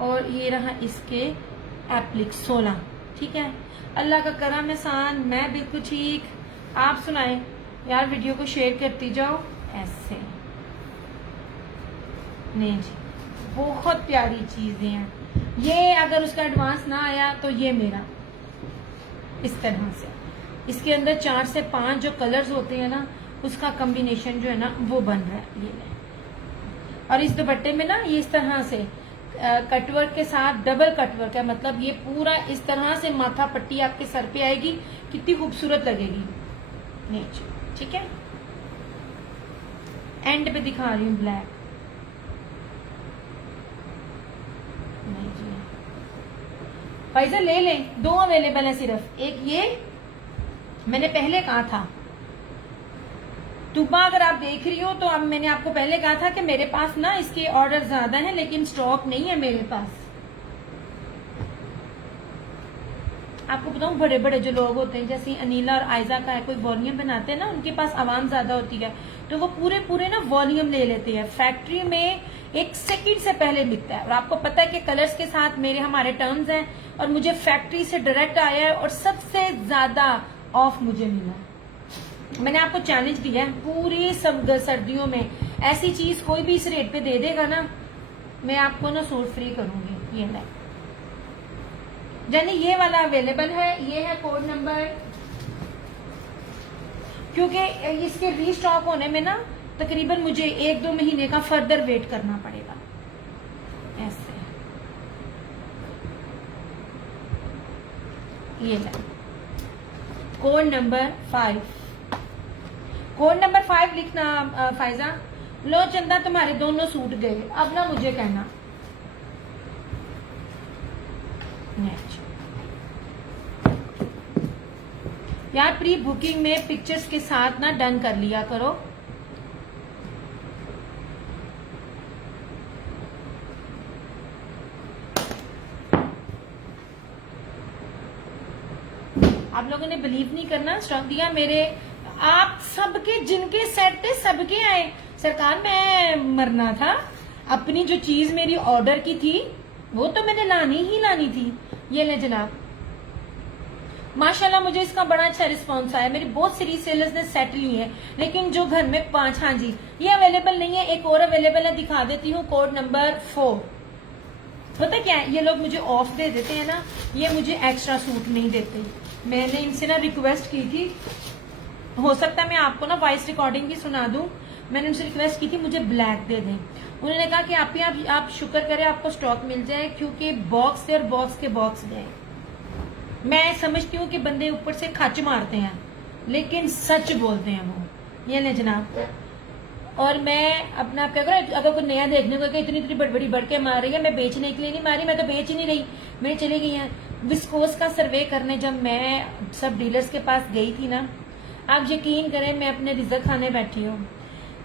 और ये रहा इसके एप्लिक 16। ठीक है, अल्लाह का करम एहसान, मैं बिल्कुल ठीक। आप सुनाएं यार, वीडियो को शेयर करती जाओ ऐसे। नहीं जी, बहुत प्यारी चीजें हैं ये। अगर उसका एडवांस ना आया तो ये मेरा, इस तरह से। इसके अंदर 4 से 5 जो कलर्स होते हैं ना, उसका कॉम्बिनेशन जो है ना वो बन रहा है। ये ले, और इस दुपट्टे में ना ये इस तरह से कटवर्क के साथ डबल कटवर्क है, मतलब ये पूरा इस तरह से माथा पट्टी आपके सर पे आएगी, कितनी खूबसूरत लगेगी। नहीं, ठीक है। एंड पे दिखा रही हूँ ब्लैक। नहीं जी, पैसा ले लें, 2 अवेलेबल है सिर्फ। एक ये मैंने पहले कहा था, तुबा अगर आप देख रही हो तो अब मैंने आपको पहले कहा था कि मेरे पास ना इसके ऑर्डर ज्यादा हैं, लेकिन स्टॉक नहीं है मेरे पास। आपको बताऊं, बड़े बड़े जो लोग होते हैं, जैसे अनीला और आयजा का है, कोई वॉल्यूम बनाते हैं ना, उनके पास आवाम ज्यादा होती है, तो वो पूरे ना वॉल्यूम ले लेते हैं। फैक्ट्री में 1 सेकंड से पहले बिकता है, और आपको पता है कि कलर्स के साथ हमारे टर्म्स हैं, और मुझे फैक्ट्री से डायरेक्ट आया है, और सबसे ज्यादा ऑफ मुझे मिला। मैंने आपको चैलेंज दिया है, पूरी सर्दियों में ऐसी चीज कोई भी इस रेट पे दे देगा ना, मैं आपको ना सूट फ्री करूंगी। ये ले यानी ये वाला अवेलेबल है, ये है कोड नंबर। क्योंकि इसके रीस्टॉक होने में ना तकरीबन मुझे 1-2 महीने का फर्दर वेट करना पड़ेगा। ऐसे ये ले, कोड नंबर 5। कोड नंबर 5 लिखना फायजा। लो चंदा, तुम्हारे दोनों सूट गए, अब ना मुझे कहना। यार प्री बुकिंग में पिक्चर्स के साथ ना डन कर लिया करो। आप लोगों ने बिलीव नहीं करना, स्टॉक दिया मेरे, आप सबके जिनके सेट थे सबके आए। सरकार मैं मरना था, अपनी जो चीज मेरी ऑर्डर की थी वो तो मैंने लानी थी। ये ले जनाब, माशाल्लाह मुझे इसका बड़ा अच्छा रिस्पांस आया। मेरी बहुत सी रीसेलर्स ने सेट ली है, लेकिन जो घर में 5, हाँ जी ये अवेलेबल नहीं है। एक और अवेलेबल है, दिखा देती हूँ, कोड नंबर 4। पता क्या है, ये लोग मुझे ऑफ दे देते हैं ना, ये मुझे एक्स्ट्रा सूट नहीं देते। मैंने इनसे ना रिक्वेस्ट की थी, हो सकता है मैं आपको ना वॉइस रिकॉर्डिंग भी सुना दूं। मैंने उनसे रिक्वेस्ट की थी मुझे ब्लैक दे दें, उन्होंने कहा कि आप शुक्र करें आपको स्टॉक मिल जाए, क्योंकि बॉक्स थे और बॉक्स के बॉक्स गए। मैं समझती हूँ कि बंदे ऊपर से खच मारते हैं, लेकिन सच बोलते हैं वो। ये ले जनाब, और मैं अपना आप क्या करूँ, अगर कोई नया देखने को कि इतनी बड़ी बढ़ के मार रही है, मैं बेचने के लिए नहीं मारी, मैं तो बेच ही नहीं रही, मेरी चली गई है। विस्कोस का सर्वे करने जब मैं सब डीलर्स के पास गई थी ना, आप यकीन करें मैं अपने रिजल्ट खाने बैठी हूँ,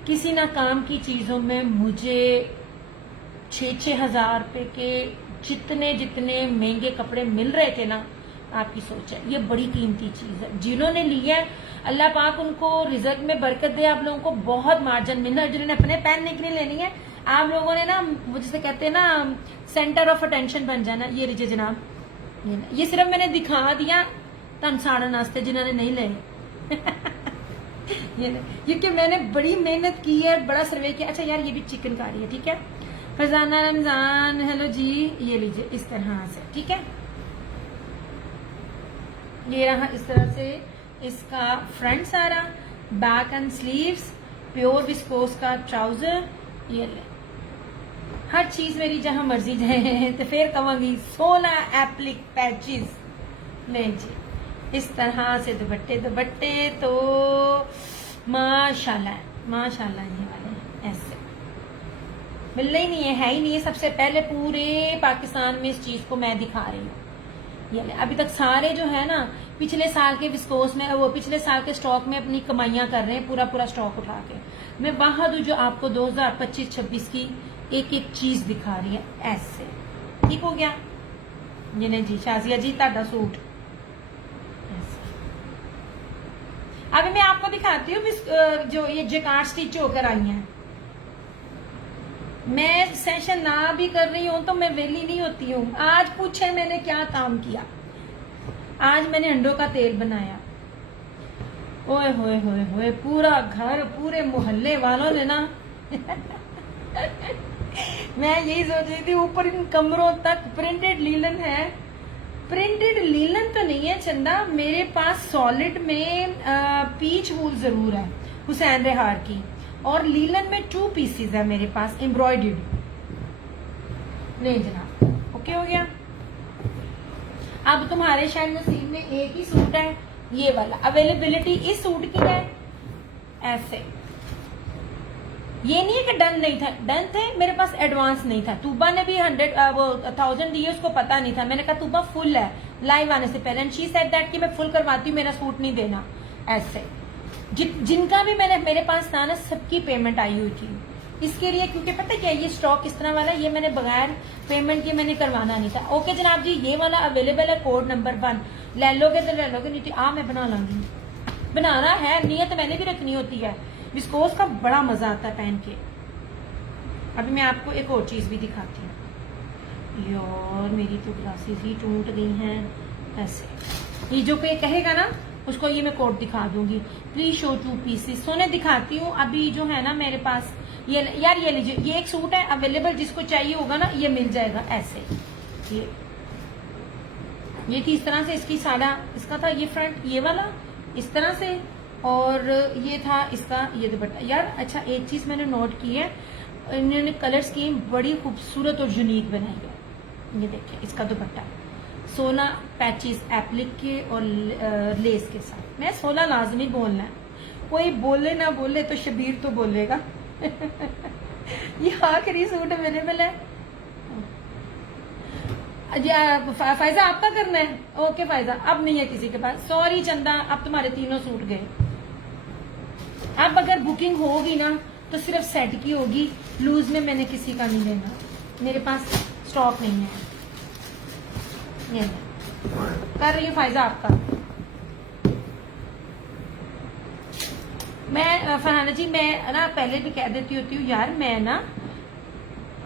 किसी ना काम की चीजों में मुझे 6-6 हजार रुपए के जितने महंगे कपड़े मिल रहे थे ना, आपकी सोच है, ये बड़ी कीमती चीज है। जिन्होंने लिया है अल्लाह पाक उनको रिजल्ट में बरकत दे, आप लोगों को बहुत मार्जिन मिल रहा है। जिन्होंने अपने पहनने के लिए लेनी है आप लोगों ने ना वो जिसे कहते हैं ना सेंटर ऑफ अटेंशन बन जाना। ये लीजिए जनाब, ये सिर्फ मैंने दिखा दिया तन साड़न वास्ते जिन्होंने नहीं ले क्योंकि मैंने बड़ी मेहनत की है, बड़ा सर्वे किया। अच्छा यार ये भी चिकनकारी है, ठीक है। फरजाना रमजान हेलो जी, ये लीजिए इस तरह से, ठीक है। ये रहा इस तरह से इसका फ्रंट सारा, back and sleeves, pure viscous का ट्राउजर। ये ले हर चीज मेरी जहां मर्जी जाए तो फिर कहूंगी 16 एप्लिक पैचेस ले जी। इस तरह से दुपट्टे तो माशाल्लाह माशाल्लाह ये वाले ऐसे मिलना ही नहीं है ही नहीं है। सबसे पहले पूरे पाकिस्तान में इस चीज को मैं दिखा रही हूँ। ये अभी तक सारे जो है ना पिछले साल के विस्कोस में, वो पिछले साल के स्टॉक में अपनी कमाइयां कर रहे हैं, पूरा स्टॉक उठा के। मैं बहादुर जो आपको 2025-26 की एक एक चीज दिखा रही है ऐसे, ठीक हो गया। ये नहीं जी शाजिया जी ताड़ा सूट अभी मैं आपको दिखाती हूँ जो ये जैकार्ड स्टिच होकर आई हैं। मैं सेशन ना भी कर रही हूँ तो मैं वेली नहीं होती हूँ। आज पूछे मैंने क्या काम किया। आज मैंने अंडों का तेल बनाया। ओए होए होए होए, पूरा घर पूरे मोहल्ले वालों ने ना मैं यही सोच रही थी ऊपर इन कमरों तक प्रिंटेड लीलन है। प्रिंटेड लीलन तो नहीं है चंदा, मेरे पास सॉलिड में पीच वूल जरूर है हुसैन रेहार की, और लीलन में 2 पीसेस है मेरे पास एम्ब्रॉयडर्ड। नहीं जनाब ओके हो गया। अब तुम्हारे शायद नसीब में एक ही सूट है ये वाला। अवेलेबिलिटी इस सूट की है ऐसे। ये नहीं है कि डन नहीं था, डन थे, मेरे पास एडवांस नहीं था। तूबा ने भी 1000 दिए, उसको पता नहीं था। मैंने कहा तूबा फुल है लाइव आने से पहले, एंड शी सेड दैट कि मैं फुल करवाती हूँ, मेरा सूट नहीं देना ऐसे। जिनका भी मेरे पास था ना सबकी पेमेंट आई हुई थी इसके लिए, क्योंकि पता क्या ये स्टॉक इस तरह वाला, ये मैंने बगैर पेमेंट के मैंने करवाना नहीं था। ओके जनाब जी, ये वाला अवेलेबल है कोड नंबर 1, ले लोगे तो ले लोगे, नहीं तो मैं बना लाऊंगी। बनाना है, नियत मैंने भी रखनी होती है। विस्कोस का बड़ा मजा आता है पहन के। अभी मैं आपको एक और चीज भी दिखाती हूँ। यार मेरी तो ग्लासेस ही टूट गई हैं ऐसे। ये जो कोई कहेगा ना उसको ये मैं कोड दिखा दूंगी। Please show 2 pieces. सोने दिखाती हूँ अभी जो है ना मेरे पास। ये यार ये लीजिए, ये एक सूट है अवेलेबल, जिसको चाहिए होगा ना ये मिल जाएगा ऐसे। ये थी इस तरह से इसकी साड़ा, इसका था ये फ्रंट ये वाला इस तरह से, और ये था इसका ये दुपट्टा। यार अच्छा एक चीज मैंने नोट की है, इन्होंने कलर स्कीम बड़ी खूबसूरत और यूनिक बनाई है। ये देखिए इसका दुपट्टा 16 पैचेस एप्लिक के और लेस के साथ। मैं 16 लाजमी बोलना है, कोई बोले ना बोले तो शबीर तो बोलेगा। ये आखिरी सूट अवेलेबल है। फायजा आपका करना है? ओके फायजा, अब नहीं है किसी के पास। सॉरी चंदा, अब तुम्हारे तीनों सूट गए। अब अगर बुकिंग होगी ना तो सिर्फ सेट की होगी, लूज में मैंने किसी का नहीं लेना, मेरे पास स्टॉक नहीं है। ये कर रही हूँ फायजा आपका। मैं फरहाना जी मैं ना पहले भी कह देती होती हूँ यार, मैं ना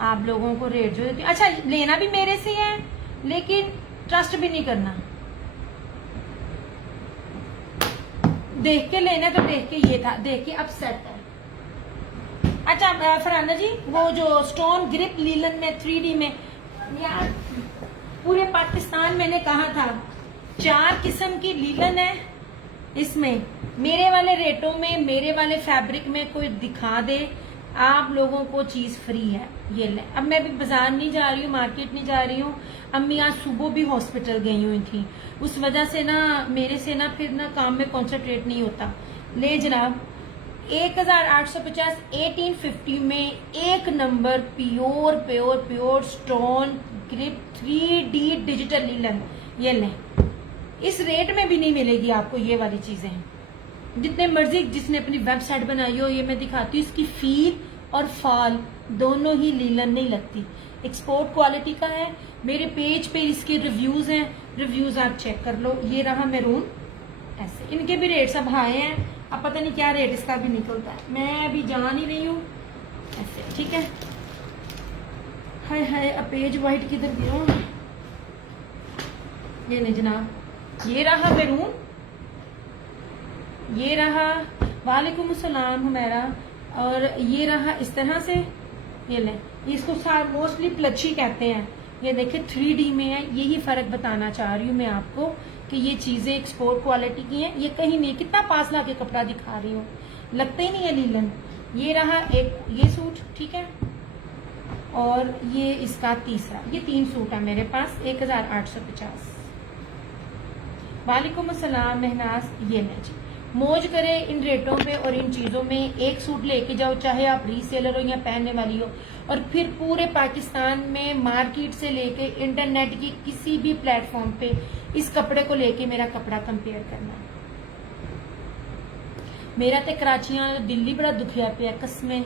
आप लोगों को रेट जो देती हूँ, अच्छा लेना भी मेरे से है लेकिन ट्रस्ट भी नहीं करना। देख के लेना तो देख के ये था, देख के अब सेट है। अच्छा फरहाना जी वो जो स्टोन ग्रिप लीलन में 3D में, यार पूरे पाकिस्तान मैंने कहा था 4 किस्म की लीलन है इसमें। मेरे वाले रेटों में, मेरे वाले फैब्रिक में कोई दिखा दे आप लोगों को चीज फ्री है। ये ले, अब मैं भी बाजार नहीं जा रही हूँ, मार्केट नहीं जा रही हूँ। अम्मी आज सुबह भी हॉस्पिटल गई हुई थी, उस वजह से ना मेरे से ना फिर ना काम में कॉन्सेंट्रेट नहीं होता। ले जनाब 1850 1850 में एक नंबर pure pure pure stone grip 3D digital लीलन। ये ले, इस रेट में भी नहीं मिलेगी आपको ये वाली चीजें। जितने मर्जी जिसने अपनी वेबसाइट बनाई हो, ये मैं दिखाती हूँ, इसकी फील और फॉल दोनों ही लीलन नहीं लगती। एक्सपोर्ट क्वालिटी का है। मेरे पेज पे इसके रिव्यूज हैं, रिव्यूज आप चेक कर लो। ये रहा मैरून ऐसे, इनके भी रेट्स अब हाई हैं, अब पता नहीं क्या रेट इसका भी निकलता है, मैं अभी जान ही रही हूँ ऐसे, ठीक है। हाय हाय, अब पेज वाइट किधर गया? ये नहीं जनाब, ये रहा मेरून, ये रहा। वालेकुम अस्सलाम हुमैरा। और ये रहा इस तरह से। ये ले, इसको मोस्टली प्लच्छी कहते हैं। ये देखिए 3D में है। यही फर्क बताना चाह रही हूँ मैं आपको कि ये चीजें एक्सपोर्ट क्वालिटी की हैं। ये कहीं नहीं, कितना पास ला के कपड़ा दिखा रही हूँ, लगता ही नहीं है लीलन। ये रहा एक ये सूट, ठीक है। और ये इसका तीसरा, ये 3 सूट है मेरे पास, 1850। वालेकुम अस्सलाम महनाज। ये ले जी, मौज करे इन रेटों पे और इन चीजों में। एक सूट लेके जाओ, चाहे आप रीसेलर हो या पहनने वाली हो, और फिर पूरे पाकिस्तान में मार्केट से लेके इंटरनेट की किसी भी प्लेटफॉर्म पे इस कपड़े को लेके मेरा कपड़ा कंपेयर करना। मेरा तो कराचियां दिल्ली बड़ा दुखिया पे है कसमें।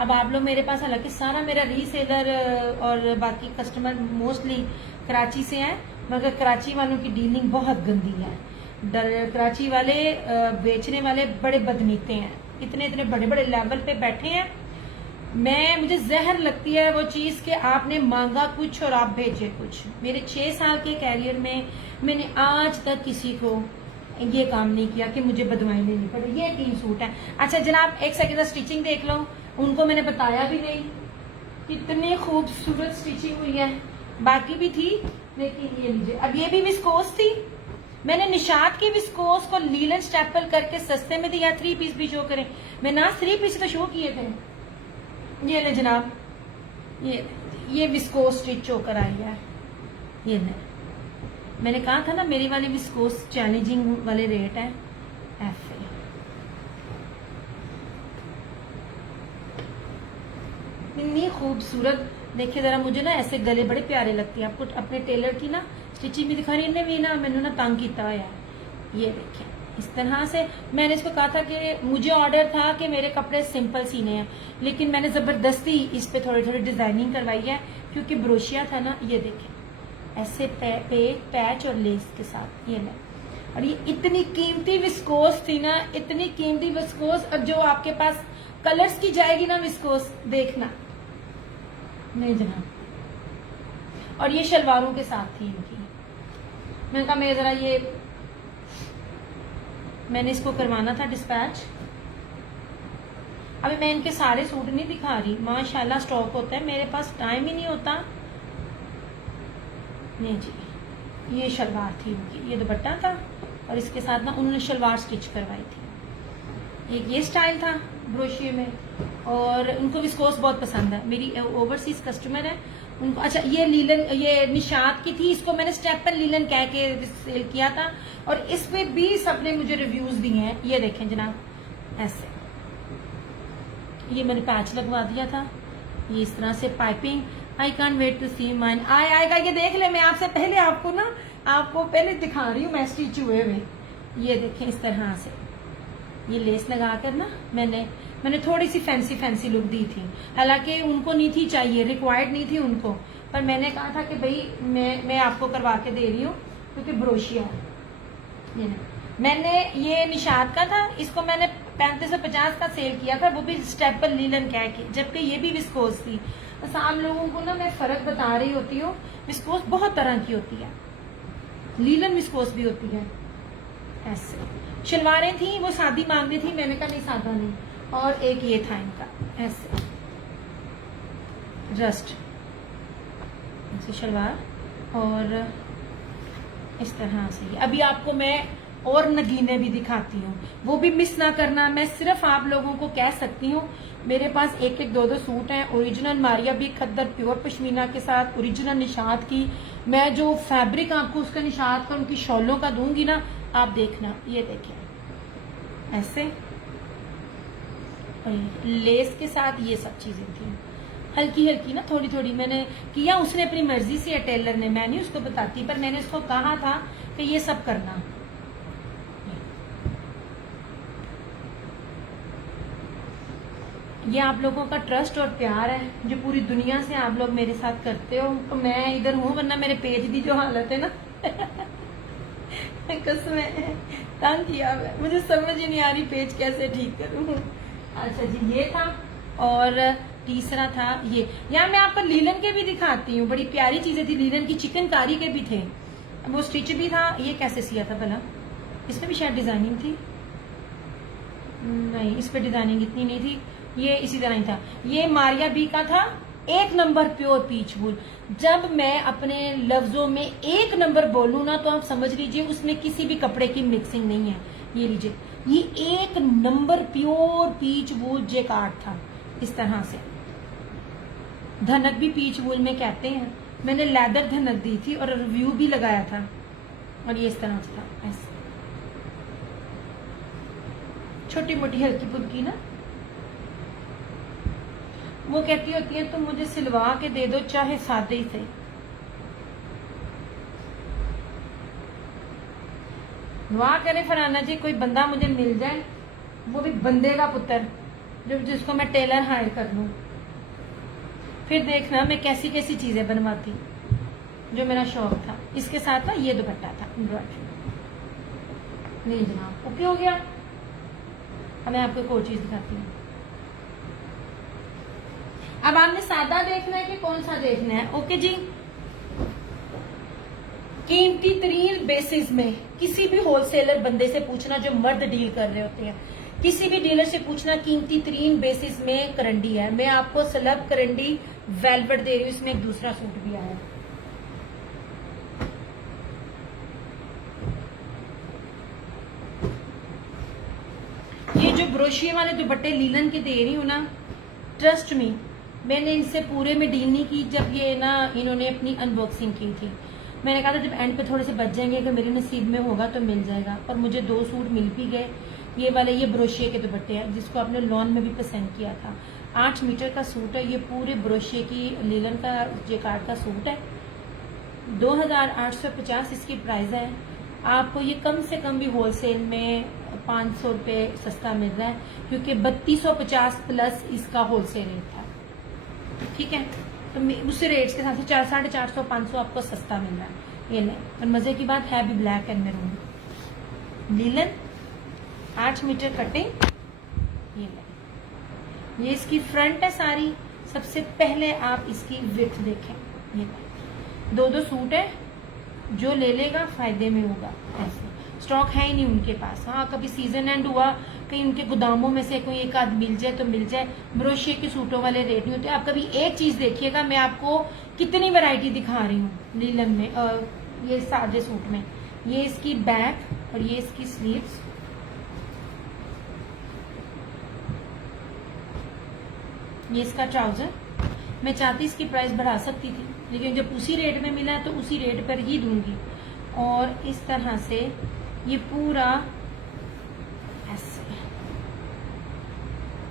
अब आप लोग मेरे पास, हालांकि सारा मेरा रीसेलर और बाकी कस्टमर मोस्टली कराची से हैं, मगर कराची वालों की डीलिंग बहुत गंदी है। कराची वाले बेचने वाले बड़े बदनीते हैं, इतने इतने बड़े बड़े लेवल पे बैठे हैं। मुझे जहर लगती है वो चीज कि आपने मांगा कुछ और आप भेजे कुछ। मेरे 6 साल के कैरियर में मैंने आज तक किसी को ये काम नहीं किया कि मुझे बदवाई लेनी पड़े। ये 3 सूट है। अच्छा जनाब, एक सेकंड स्टिचिंग देख लो। उनको मैंने बताया भी नहीं, कितनी खूबसूरत स्टिचिंग हुई है। बाकी भी थी, लेकिन ये लीजिए। अब ये भी विस्कोस थी। मैंने निशात की विस्कोस को लीलन स्टेपल करके सस्ते में दिया। 3 पीस भी शो करें, मैं ना 3 पीस तो शो किए थे। ये ले जनाब, ये विस्कोस स्टिच होकर आई है। ये ले, मैंने कहा था ना मेरी वाली विस्कोस चैलेंजिंग वाले रेट है। ऐसे इतनी खूबसूरत, देखिए जरा, मुझे ना ऐसे गले बड़े प्यारे लगते हैं। आपको अपने टेलर की ना स्टिचिंग भी दिखा रही है, भी ना मैंने ना तंग किया हुआ है। ये देखिए इस तरह से। मैंने इसको कहा था कि मुझे ऑर्डर था कि मेरे कपड़े सिंपल सीने हैं, लेकिन मैंने जबरदस्ती इस पे थोड़ी थोड़ी डिजाइनिंग करवाई है, क्योंकि ब्रोशिया था ना। ये देखिए ऐसे पैच और लेस के साथ। ये ले, और ये इतनी कीमती विस्कोस थी ना, इतनी कीमती विस्कोस। अब जो आपके पास कलर्स की जाएगी ना विस्कोस, देखना नहीं जनाब। और ये शलवारों के साथ थी इनकी। मैंने कहा मैं जरा ये, मैंने इसको करवाना था डिस्पैच। अभी मैं इनके सारे सूट नहीं दिखा रही, माशाल्लाह स्टॉक होता है, मेरे पास टाइम ही नहीं होता। नहीं जी, ये शलवार थी इनकी, ये दुपट्टा था, और इसके साथ ना उन्होंने शलवार स्टिच करवाई थी। एक ये स्टाइल था ब्रोशिये में, और उनको विस्कोस बहुत पसंद है। मेरी ओवरसीज कस्टमर है उनको। अच्छा ये लीलन, ये निशात की थी, इसको मैंने स्टेपन लीलन कह के सेल किया था, और इस पे भी सबने मुझे रिव्यूज दिए हैं। ये देखें जनाब, ऐसे ये मैंने पैच लगवा दिया था। ये इस तरह से piping. I can wait to see mine. आएगा, ये देख ले। मैं आपसे पहले आपको ना, आपको पहले दिखा रही हूँ मैं स्टिच हुए हुए। ये देखें इस तरह से, ये लेस लगा कर ना मैंने थोड़ी सी फैंसी लुक दी थी। हालांकि उनको नहीं थी चाहिए, रिक्वायर्ड नहीं थी उनको, पर मैंने कहा था कि भाई मैं आपको करवा के दे रही हूँ, क्योंकि ब्रोशिया है। ये मैंने ये निशात का था, इसको मैंने 3550 का सेल किया था, वो भी स्टेपल लीलन कह के, जबकि ये भी विस्कोस थी। बस आप लोगों को ना मैं फर्क बता रही होती हूँ। विस्कोस बहुत तरह की होती है, लीलन विस्कोस भी होती है। ऐसे शलवारें थी, वो सादी मांग रही थी, मैंने कहा नहीं सादा नहीं। और एक ये था इनका, ऐसे रस्ट ऐसे शलवार, और इस तरह से। अभी आपको मैं और नगीने भी दिखाती हूँ, वो भी मिस ना करना। मैं सिर्फ आप लोगों को कह सकती हूँ, मेरे पास 1-1, 2-2 सूट हैं। ओरिजिनल मारिया भी खद्दर प्योर पश्मीना के साथ, ओरिजिनल निशात की। मैं जो फैब्रिक आपको उसका निशात का, उनकी शॉलों का दूंगी ना, आप देखना। ये देखिए ऐसे, लेस के साथ ये सब चीजें थी, हल्की हल्की ना, थोड़ी थोड़ी मैंने किया। उसने अपनी मर्जी से, या टेलर ने, मैं नहीं उसको बताती, पर मैंने उसको कहा था कि ये सब करना। ये आप लोगों का ट्रस्ट और प्यार है, जो पूरी दुनिया से आप लोग मेरे साथ करते हो। तो मैं इधर हूँ, वरना मेरे पेज की जो हालत है ना कसम है, तंग किया है। मुझे समझ ही नहीं आ रही पेज कैसे ठीक करूँ। अच्छा जी, ये था। और तीसरा था ये। यहाँ मैं आपको लीलन के भी दिखाती हूँ, बड़ी प्यारी चीजें थी लीलन की, चिकनकारी के भी थे, वो स्टिच भी था। ये कैसे सिया था भला, इसमें भी शायद डिजाइनिंग थी, नहीं इस पे डिजाइनिंग इतनी नहीं थी, ये इसी तरह ही था। ये मारिया बी का था, 1 नंबर प्योर पीच वूल। जब मैं अपने लफ्जों में 1 नंबर बोलूं ना तो आप समझ लीजिए उसमें किसी भी कपड़े की मिक्सिंग नहीं है। ये लीजिए, ये 1 नंबर प्योर पीच वूल जेकार्ड था, इस तरह से। धनक भी पीच वूल में कहते हैं, मैंने लेदर धनक दी थी और रिव्यू भी लगाया था, और ये इस तरह से था, ऐसे छोटी मोटी हल्की फुल्की ना। वो कहती होती है तुम मुझे सिलवा के दे दो चाहे सादे ही सही। दुआ करे फराना जी कोई बंदा मुझे मिल जाए, वो भी बंदे का पुत्र, जो जिसको मैं टेलर हायर कर लूं, फिर देखना मैं कैसी कैसी चीजें बनवाती, जो मेरा शौक था। इसके साथ ना ये दुपट्टा था एम्ब्रॉयडरी। नहीं जनाब, ओके हो गया। अब मैं आपको एक और चीज दिखाती हूँ। अब आपने सादा देखना है कि कौन सा देखना है? ओके जी, कीमती तरीन बेसिस में किसी भी होलसेलर बंदे से पूछना, जो मर्द डील कर रहे होते हैं, किसी भी डीलर से पूछना कीमती तरीन बेसिस में करंडी है। मैं आपको सलब करंडी वेलवेट दे रही हूँ, इसमें एक दूसरा सूट भी आया। ये जो ब्रोशिया वाले दुपट्टे लीलन के दे रही हूँ ना, ट्रस्ट मी, मैंने इनसे पूरे में डील नहीं की। जब ये ना इन्होंने अपनी अनबॉक्सिंग की थी, मैंने कहा था जब एंड पे थोड़े से बच जाएंगे, अगर मेरे नसीब में होगा तो मिल जाएगा। और मुझे 2 सूट मिल भी गए। ये वाले ये ब्रोशिया के दुपट्टे हैं, जिसको आपने लॉन में भी पसंद किया था। 8 मीटर का सूट है, ये पूरे ब्रोशिया की लीलन का जेकार्ड का सूट है। 2850 इसकी प्राइस है। आपको ये कम से कम भी होलसेल में 500 रुपये सस्ता मिल रहा है, क्योंकि 3250 प्लस इसका होलसेल रेट था। ठीक है, तो उस रेट्स के साथ 400, 500 आपको सस्ता मिल रहा है। ये नहीं, और मजे की बात है भी ब्लैक एंड मैरून लीलन 8 मीटर कटिंग। ये नहीं, ये इसकी फ्रंट है सारी। सबसे पहले आप इसकी विड्थ देखें। ये 2 सूट है, जो ले लेगा फायदे में होगा। ऐसे स्टॉक है ही नहीं उनके पास। हाँ, कभी सीजन एंड हुआ, कहीं उनके गोदामों में से कोई एक आध मिल जाए तो मिल जाए। ब्रोशिया के सूटों वाले रेट नहीं होते। आप कभी एक चीज देखिएगा, मैं आपको कितनी वैरायटी दिखा रही हूँ लीलन में, ये सादे सूट में। ये इसकी बैक और ये इसकी स्लीव्स। ये इसका ट्राउजर। मैं चाहती इसकी प्राइस बढ़ा सकती थी, लेकिन जब उसी रेट में मिला तो उसी रेट पर ही दूंगी। और इस तरह से ये पूरा ऐसे,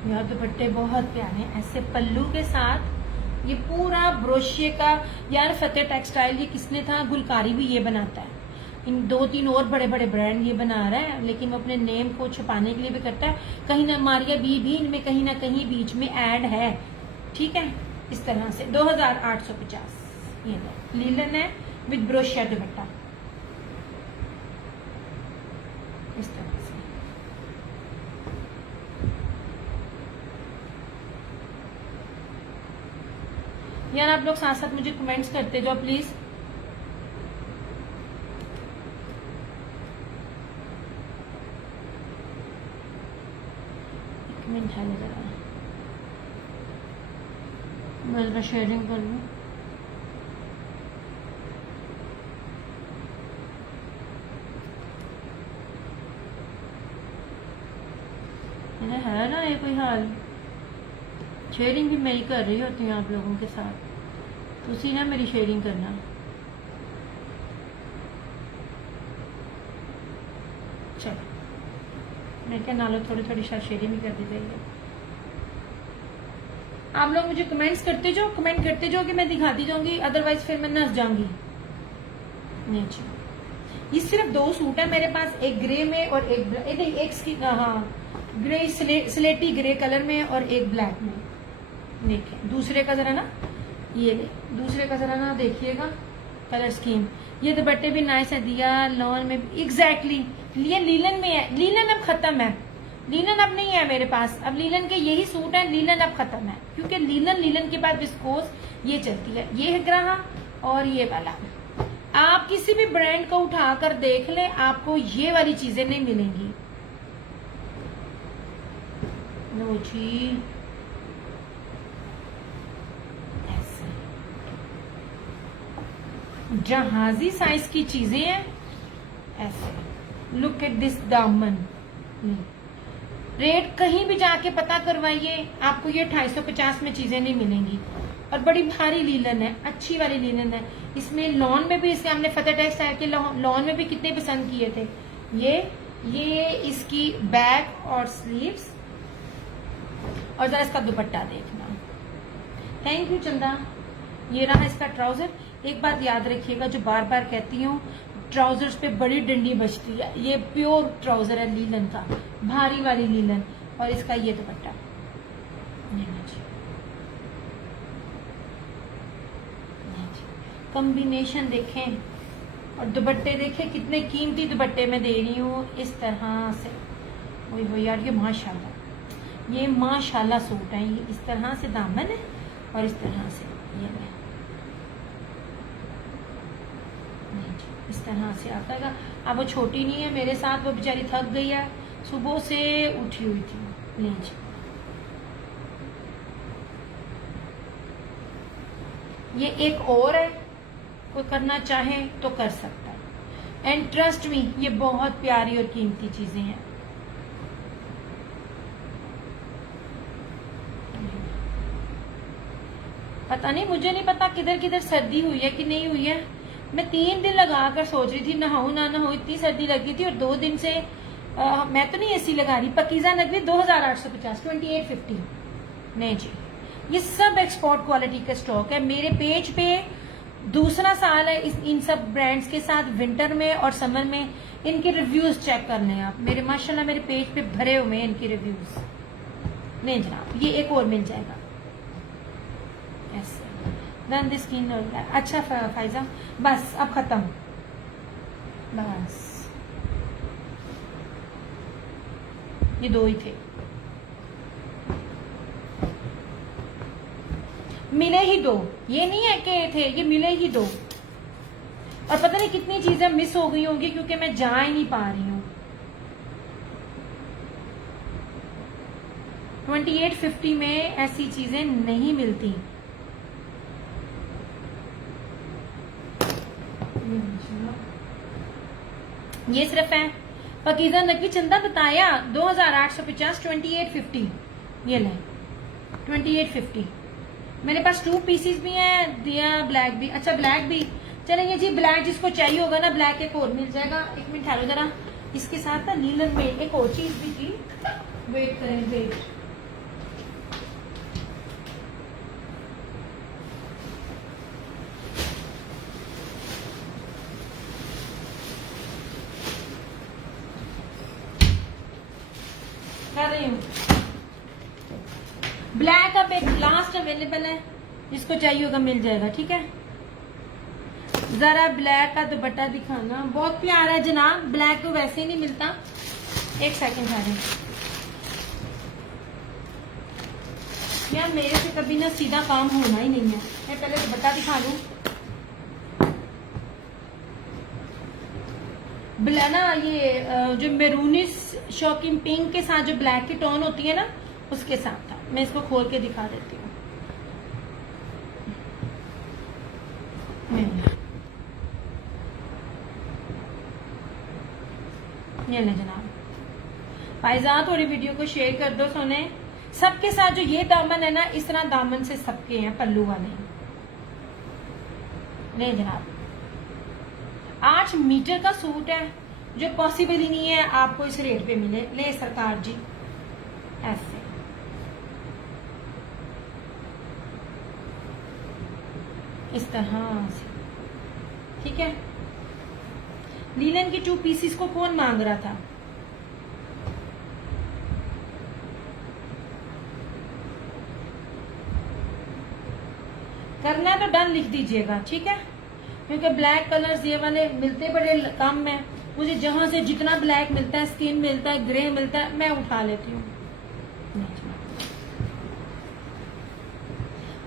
यह दुपट्टे बहुत प्यारे हैं, ऐसे पल्लू के साथ। ये पूरा ब्रोशिया का, यार फतेह टेक्सटाइल ये किसने था, गुलकारी भी ये बनाता है। इन 2-3 और बड़े बड़े ब्रांड ये बना रहा है, लेकिन वो अपने नेम को छुपाने के लिए भी करता है। कहीं ना मारिया बी भी इनमें कहीं ना कहीं बीच में ऐड है। ठीक है, इस तरह से 2850 ये लीलन है विद ब्रोशिया दुपट्टा, इस तरह से। यार आप लोग साथ साथ मुझे कमेंट्स करते जाओ प्लीज। एक मिनट है, मैं जरा शेयरिंग कर लूँ। है ना ये कोई हाल, शेयरिंग भी मैं ही कर रही होती हूँ आप लोगों के साथ, तो उसी ना मेरी शेयरिंग करना। चलो मैं क्या नालो थोड़ी थोड़ी शेयरिंग भी कर दी जाएगी। आप लोग मुझे कमेंट्स करते जाओ, कमेंट करते जाओ कि मैं दिखाती जाऊंगी, अदरवाइज फिर मैं नस जाऊंगी। नहीं अच्छा, ये सिर्फ 2 सूट है मेरे पास, एक ग्रे में और एक हाँ ग्रे स्लेटी ग्रे कलर में और एक ब्लैक में। देखिए दूसरे का जरा ना, ये दूसरे का जरा ना देखिएगा कलर स्कीम। ये दुपट्टे भी नाइस है, दिया लॉन में एग्जैक्टली। ये लीलन में है, लीलन अब खत्म है। लीलन अब नहीं है मेरे पास, अब लीलन के यही सूट है, लीलन अब खत्म है, क्योंकि लीलन के बाद विस्कोस ये चलती है, ये है ग्राहा और ये वाला। आप किसी भी ब्रांड को उठाकर देख लें, आपको ये वाली चीजें नहीं मिलेंगी। लो जी, जहाजी साइज की चीजें हैं ऐसे। लुक एट दिस दामन। रेट कहीं भी जाके पता करवाइए, आपको ये 250 में चीजें नहीं मिलेंगी। और बड़ी भारी लीलन है, अच्छी वाली लीलन है। इसमें लॉन में भी, इसके हमने फतेह टेक्सटाइल के लॉन में भी कितने पसंद किए थे। ये इसकी बैक और स्लीव्स, और जरा इसका दुपट्टा देखना। थैंक यू चंदा। ये रहा इसका ट्राउजर। एक बात याद रखिएगा, जो बार बार कहती हूँ, ट्राउजर्स पे बड़ी डंडी बचती है। ये प्योर ट्राउजर है लीलन का, भारी वाली लीलन। और इसका ये दुपट्टा, कॉम्बिनेशन देखें और दुपट्टे देखें, कितने कीमती दुपट्टे मैं दे रही हूँ इस तरह से। वही यार, ये माशाल्लाह सूट है। ये इस तरह से दामन है और इस तरह से ये है, इस तरह से आता है। अब वो छोटी नहीं है मेरे साथ, वो बेचारी थक गई है, सुबह से उठी हुई थी। लीजिए, ये एक और है, कोई करना चाहे तो कर सकता है। एंड ट्रस्ट मी, ये बहुत प्यारी और कीमती चीजें हैं। पता नहीं, मुझे नहीं पता किधर किधर सर्दी हुई है कि नहीं हुई है। मैं 3 दिन लगाकर सोच रही थी नहाऊं ना नहाऊं, इतनी सर्दी लगी थी। और 2 दिन से मैं तो नहीं एसी लगा रही। पकीजा नगरी 2850, 2850। नहीं जी, ये सब एक्सपोर्ट क्वालिटी का स्टॉक है। मेरे पेज पे दूसरा साल है इन सब ब्रांड्स के साथ, विंटर में और समर में। इनके रिव्यूज चेक कर लें आप, मेरे माशाल्लाह मेरे पेज पे भरे हुए हैं इनके रिव्यूज। नहीं जनाब, ये एक और मिल जाएगा ऐसे। Done this skin. अच्छा फाइजा, बस अब खत्म, बस ये 2 ही थे, मिले ही 2। ये नहीं है कि थे, ये मिले ही 2। और पता नहीं कितनी चीजें मिस हो गई होंगी क्योंकि मैं जा ही नहीं पा रही हूँ। 2850 में ऐसी चीजें नहीं मिलती। ये सिर्फ है पकीजा नकवी, चंदा बताया 2850, 2850। ये ले 2850। मेरे पास 2 पीसीज भी हैं, दिया ब्लैक भी। अच्छा ब्लैक भी चलेंगे जी। ब्लैक जिसको चाहिए होगा ना, ब्लैक एक और मिल जाएगा। 1 मिनट ठहरो जरा। इसके साथ ना नीलन में एक और चीज भी थी, वेट करें, वेट। कर रही हूँ। ब्लैक अब एक लास्ट अवेलेबल है, जिसको चाहिए होगा मिल जाएगा, ठीक है। जरा ब्लैक का दुपट्टा दिखाना, बहुत प्यारा है जनाब। ब्लैक तो वैसे ही नहीं मिलता। 1 सेकंड आ रहे यार, मेरे से कभी ना सीधा काम होना ही नहीं है। मैं पहले दुपट्टा दिखा लूं। ना ये जो मेरूनिस शॉकिंग पिंक के साथ जो ब्लैक की टोन होती है ना, उसके साथ था। मैं इसको खोल के दिखा देती हूँ। ये ले जनाब। फायजा थोड़ी वीडियो को शेयर कर दो सोने। सबके साथ जो ये दामन है ना, इस तरह दामन से सबके हैं पल्लू वाले। ले जनाब, 8 मीटर का सूट है, जो पॉसिबल ही नहीं है आपको इस रेट पे मिले। ले सरकार जी, ऐसे इस तरह से, ठीक है। लीलन की 2 पीसीस को कौन मांग रहा था? करना है तो डन लिख दीजिएगा, ठीक है, क्योंकि ब्लैक कलर्स ये वाले मिलते बड़े कम है। मुझे जहां से जितना ब्लैक मिलता है, स्किन मिलता है, ग्रे मिलता है, मैं उठा लेती हूँ।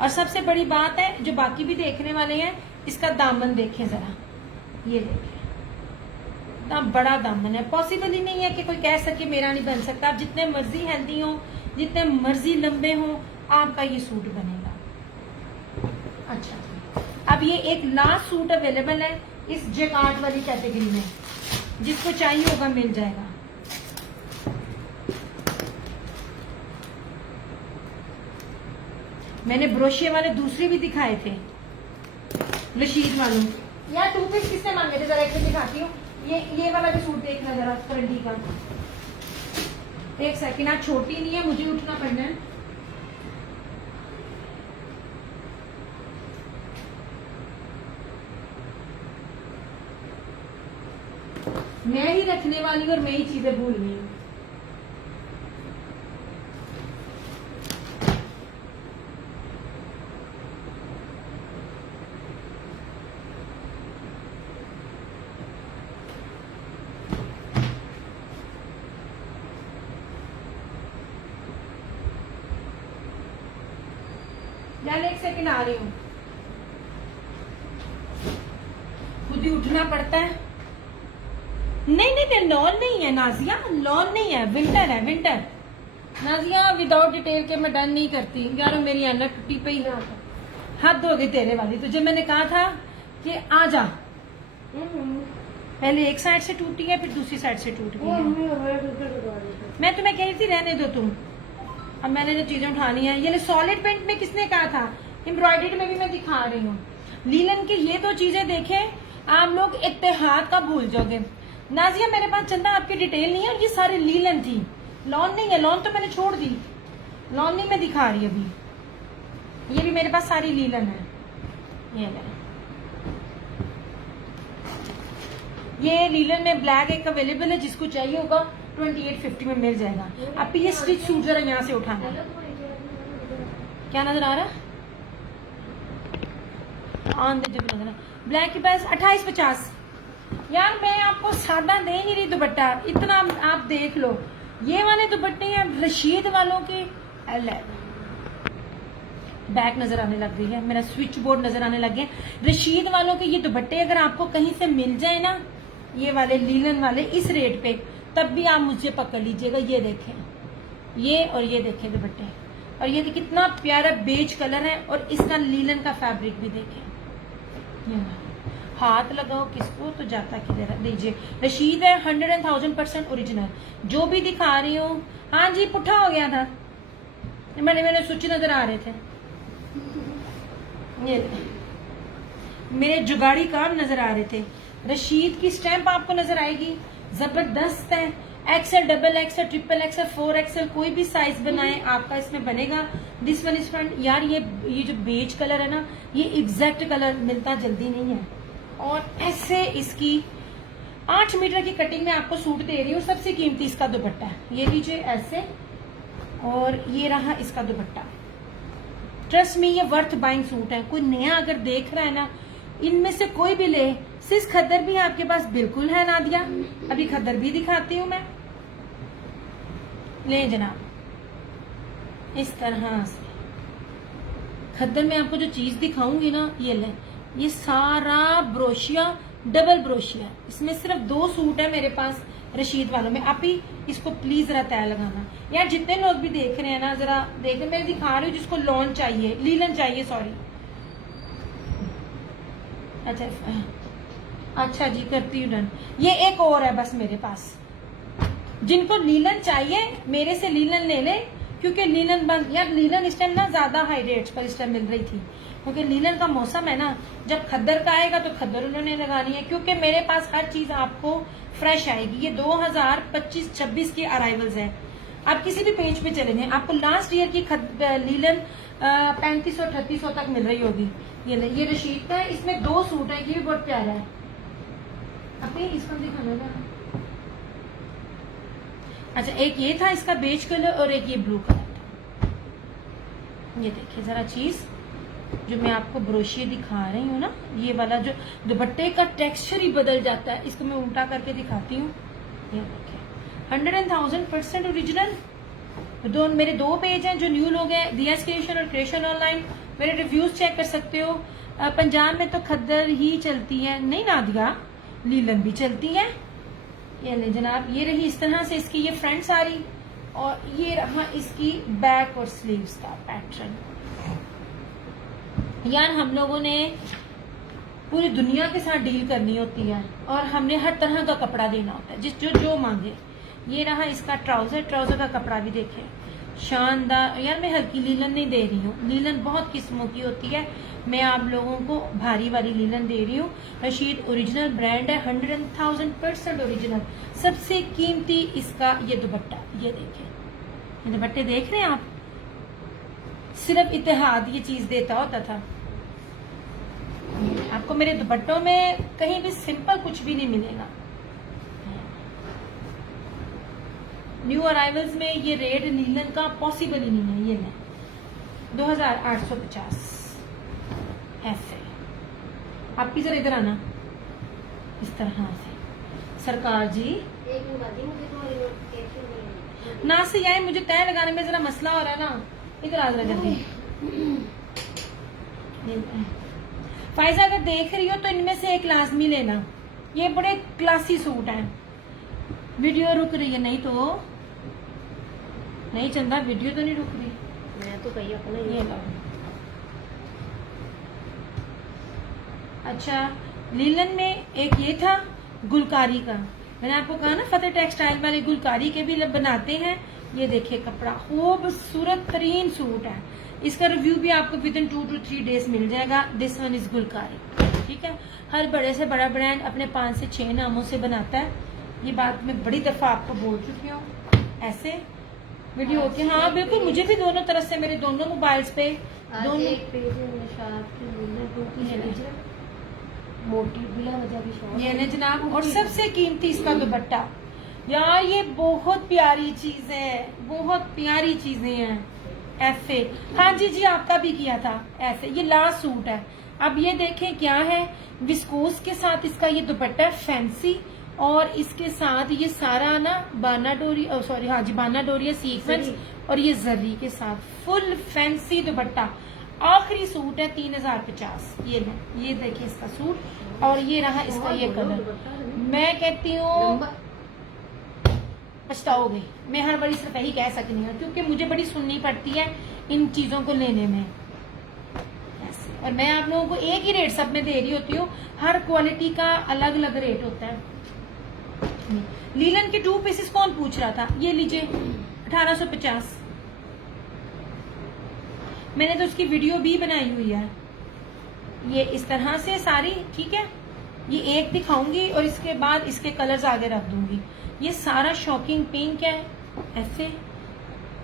और सबसे बड़ी बात है जो बाकी भी देखने वाले हैं, इसका दामन देखें जरा, ये देखें इतना बड़ा दामन है। पॉसिबल ही नहीं है कि कोई कह सके मेरा नहीं बन सकता। आप जितने मर्जी हेल्दी हो, जितने मर्जी लंबे हो, आपका ये सूट बनेगा। अच्छा, अब ये एक लास्ट सूट अवेलेबल है इस जैकार्ड वाली कैटेगरी में, जिसको चाहिए होगा मिल जाएगा। मैंने ब्रोशिया वाले दूसरे भी दिखाए थे, रशीद वालों। यार 2 पीस किसने मांगे थे, जरा एक दिखाती हूँ। ये वाला भी सूट देखना जरा, फ्रंटी का। एक सेकंड, आज छोटी नहीं है, मुझे उठना पड़ना है। मैं ही रखने वाली हूँ और मैं ही चीजें भूल गई हूँ। यार एक सेकंड आ रही हूँ, खुद ही उठना पड़ता है। नहीं नहीं नहीं, लॉन नहीं है नाजिया, लॉन नहीं है, विंटर है, विंटर। नाजिया विदाउट डिटेल के मैं डन नहीं करती यार, मेरी एनक टूटी पे ही ना, हद हो गई तेरे वाली। तुझे मैंने कहा था कि आ जा, पहले एक साइड से टूटी है, फिर दूसरी साइड से टूट गई है। मैं तुम्हें कह रही थी रहने दो तुम, अब मैंने जो चीजें उठानी है। ये सॉलिड पेंट में किसने कहा था, एम्ब्रॉयडर्ड में भी मैं दिखा रही हूँ। लीलन की ये 2 चीजें देखें, आप लोग इत्तेहाद का भूल जाओगे। नाजिया मेरे पास चंदा आपकी डिटेल नहीं है, और ये सारी लीलन थी, लॉन नहीं है। लॉन तो मैंने छोड़ दी, लॉन नहीं मैं दिखा रही अभी। ये भी मेरे पास सारी लीलन है। ये लीलन में ब्लैक एक अवेलेबल है, जिसको चाहिए होगा 2850 में मिल जाएगा। अब ये स्टिच सूट जरा यहाँ से उठाना, क्या नजर आ रहा है, ब्लैक के पास 2850। यार मैं आपको सादा दे नहीं रही दुपट्टा, इतना आप देख लो। ये वाले दुपट्टे हैं रशीद वालों के, बैक नजर आने लग गई है, मेरा स्विच बोर्ड नजर आने लग गया। रशीद वालों के ये दुपट्टे अगर आपको कहीं से मिल जाए ना, ये वाले लीलन वाले इस रेट पे, तब भी आप मुझे पकड़ लीजिएगा। ये देखें, ये और ये देखें दुपट्टे, और ये कितना प्यारा बेज कलर है, और इसका लीलन का फैब्रिक भी देखें। हाथ लगाओ किसको तो जाता किधर है, दीजिए। रशीद है 100,000% ओरिजिनल, जो भी दिखा रही हूँ। हाँ जी, पुट्ठा हो गया था, मैंने स्विच नजर आ रहे थे, ये मेरे जुगाड़ी काम नजर आ रहे थे। रशीद की स्टैंप आपको नजर आएगी, जबरदस्त है। XL, double XL, triple XL, 4XL, कोई भी साइज बनाए आपका इसमें बनेगा। This one is front. यार ये जो बेज कलर है ना, ये एग्जैक्ट कलर मिलता जल्दी नहीं है, और ऐसे इसकी 8 मीटर की कटिंग में आपको सूट दे रही हूँ। सबसे कीमती इसका दुपट्टा है, ये लीजिए ऐसे, और ये रहा इसका दुपट्टा। ट्रस्ट मी, ये वर्थ बाइंग सूट है। कोई नया अगर देख रहा है ना, इनमें से कोई भी ले। सिस खद्दर भी आपके पास बिल्कुल है नादिया, अभी खद्दर भी दिखाती हूँ मैं, ले जनाब। इस तरह से खद्दर में आपको जो चीज दिखाऊंगी ना, ये ले, ये सारा ब्रोशिया, डबल ब्रोशिया। इसमें सिर्फ 2 सूट है मेरे पास रशीद वालों में। आप ही इसको प्लीज जरा तय लगाना यार, जितने लोग भी देख रहे हैं ना, जरा देख रहे, मैं दिखा रही हूँ जिसको लॉन चाहिए, लीलन चाहिए, सॉरी। अच्छा जी, करती हूँ डन। ये एक और है बस मेरे पास, जिनको लीलन चाहिए मेरे से लीलन ले ले, क्योंकि लीलन बंद, यार लीलन इस टाइम ना ज्यादा हाई रेट्स पर इस टाइम मिल रही थी, क्योंकि लीलन का मौसम है ना। जब खद्दर का आएगा तो खद्दर उन्होंने लगानी है, क्योंकि मेरे पास हर चीज आपको फ्रेश आएगी। ये 2025-26 की अराइवल्स है। आप किसी भी पेज पे चले जाएं, आपको लास्ट ईयर की लीलन 3500-3800 तक मिल रही होगी। ये रशीद का है, इसमें 2 सूट है, ये भी बहुत प्यारा है। अपनी इसको दिखाना ना। अच्छा, एक ये था इसका बेज कलर, और एक ये ब्लू कलर। ये देखिए जरा चीज, जो मैं आपको ब्रोशिये दिखा रही हूँ ना, ये वाला जो दुपट्टे का टेक्सचर ही बदल जाता है। इसको मैं उल्टा करके दिखाती हूँ। ये देखिए 100,000% ओरिजिनल। मेरे 2 पेज हैं, जो न्यू लोग हैं, दिया क्रिएशन और क्रिएशन ऑनलाइन, मेरे रिव्यूज चेक कर सकते हो। पंजाब में तो खद्दर ही चलती है, नहीं नादिया, लीलन भी चलती है। ये ले जनाब, ये रही इस तरह से इसकी ये फ्रंट साड़ी, और ये रहा इसकी बैक और स्लीव्स का पैटर्न। यार हम लोगों ने पूरी दुनिया के साथ डील करनी होती है और हमने हर तरह का कपड़ा देना होता है, जिस जो मांगे। ये रहा इसका ट्राउजर, ट्राउजर का कपड़ा भी देखें, शानदार। यार मैं हल्की लीलन नहीं दे रही हूँ, लीलन बहुत किस्मों की होती है, मैं आप लोगों को भारी वाली लीलन दे रही हूँ। रशीद ओरिजिनल ब्रांड है, 100,000% ओरिजिनल। सबसे कीमती इसका ये दुपट्टा, ये देखें, ये दुपट्टे देख रहे हैं आप, सिर्फ इत्तेहाद ये चीज देता होता था। आपको मेरे दुपट्टों में कहीं भी सिंपल कुछ भी नहीं मिलेगा। न्यू अराइवल्स में ये रेड लीलन का पॉसिबल ही नहीं है। ये मैं 2,850 ऐसे। आप की जरा इधर आना, इस तरह से। सरकार जी ना से आए, मुझे तय लगाने में जरा मसला हो रहा है ना, इधर आ जरा जल्दी। फायजा अगर देख रही हो तो इनमें से एक लाजमी लेना, ये बड़े क्लासी सूट हैं। वीडियो रुक रही है, नहीं तो नहीं चंदा, वीडियो तो नहीं रुक रही। मैं तो कही अपना ये लो। अच्छा, लीलन में एक ये था गुलकारी का, मैंने आपको कहा ना फतेह टेक्सटाइल वाले गुलकारी के भी बनाते हैं। ये देखिए कपड़ा खूबसूरत तरीन सूट है, इसका रिव्यू भी आपको विद इन 2 to 3 डेज मिल जाएगा। दिस वन इज गुलकारी, ठीक है। हर बड़े से बड़ा ब्रांड अपने 5 से 6 नामों से बनाता है, ये बात मैं बड़ी दफा आपको बोल चुकी हूँ। ऐसे वीडियो ओके, हाँ बिल्कुल, मुझे भी दोनों तरफ से, मेरे दोनों मोबाइल्स पे दोनों एक पेज मोटी बिला वजह की शॉर्ट ये ना जनाब। और सबसे कीमती इसका दुपट्टा, यार ये बहुत प्यारी चीज है, बहुत प्यारी चीजें हैं। ऐसे, हाँ जी जी आपका भी किया था ऐसे। ये लास्ट सूट है। अब ये देखें क्या है, विस्कोस के साथ इसका ये दुपट्टा फैंसी, और इसके साथ ये सारा ना बाना डोरी, सॉरी हाँ जी बाना डोरी सीक्वेंस, और ये जरी के साथ फुल फैंसी दुपट्टा। आखिरी सूट है 3,050। ये देखिए इसका सूट, और ये रहा इसका ये कलर। मैं कहती हूँ पछताओगे, मैं हर बारी सिर्फ यही कह सकती हूँ, क्योंकि मुझे बड़ी सुननी पड़ती है इन चीजों को लेने में। ऐसे, और मैं आप लोगों को एक ही रेट सब में दे रही होती हूँ, हर क्वालिटी का अलग अलग रेट होता है। लीलन के 2 पीसेस कौन पूछ रहा था, ये लीजिए 1,850। मैंने तो उसकी वीडियो भी बनाई हुई है। ये इस तरह से सारी, ठीक है। ये एक दिखाऊंगी और इसके बाद इसके कलर्स आगे रख दूंगी। ये सारा शॉकिंग पिंक है, ऐसे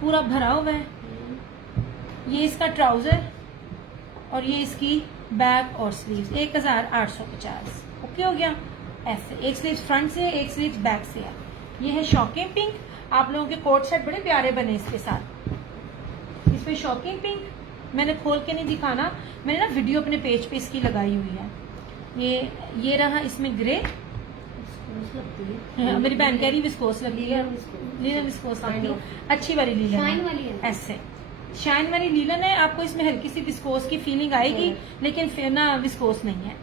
पूरा भरा हुआ है। ये इसका ट्राउजर, और ये इसकी बैक और स्लीव्स 1,850। ओके हो गया। ऐसे एक स्लीव फ्रंट से, एक स्लीव बैक से है। ये है शॉकिंग पिंक। आप लोगों के कोट सेट बड़े प्यारे बने इसके साथ। इसमें शॉकिंग पिंक मैंने खोल के नहीं दिखाना, मैंने ना वीडियो अपने पेज पे इसकी लगाई हुई है। ये रहा इसमें ग्रे, मेरी बहन कह रही विस्कोस लगी है, लीलन विस्कोस लगती है, अच्छी वाली लीलन है। ऐसे शाइन वाली लीलन है, आपको इसमें हल्की सी विस्कोस की फीलिंग आएगी, लेकिन फिर ना विस्कोस नहीं है।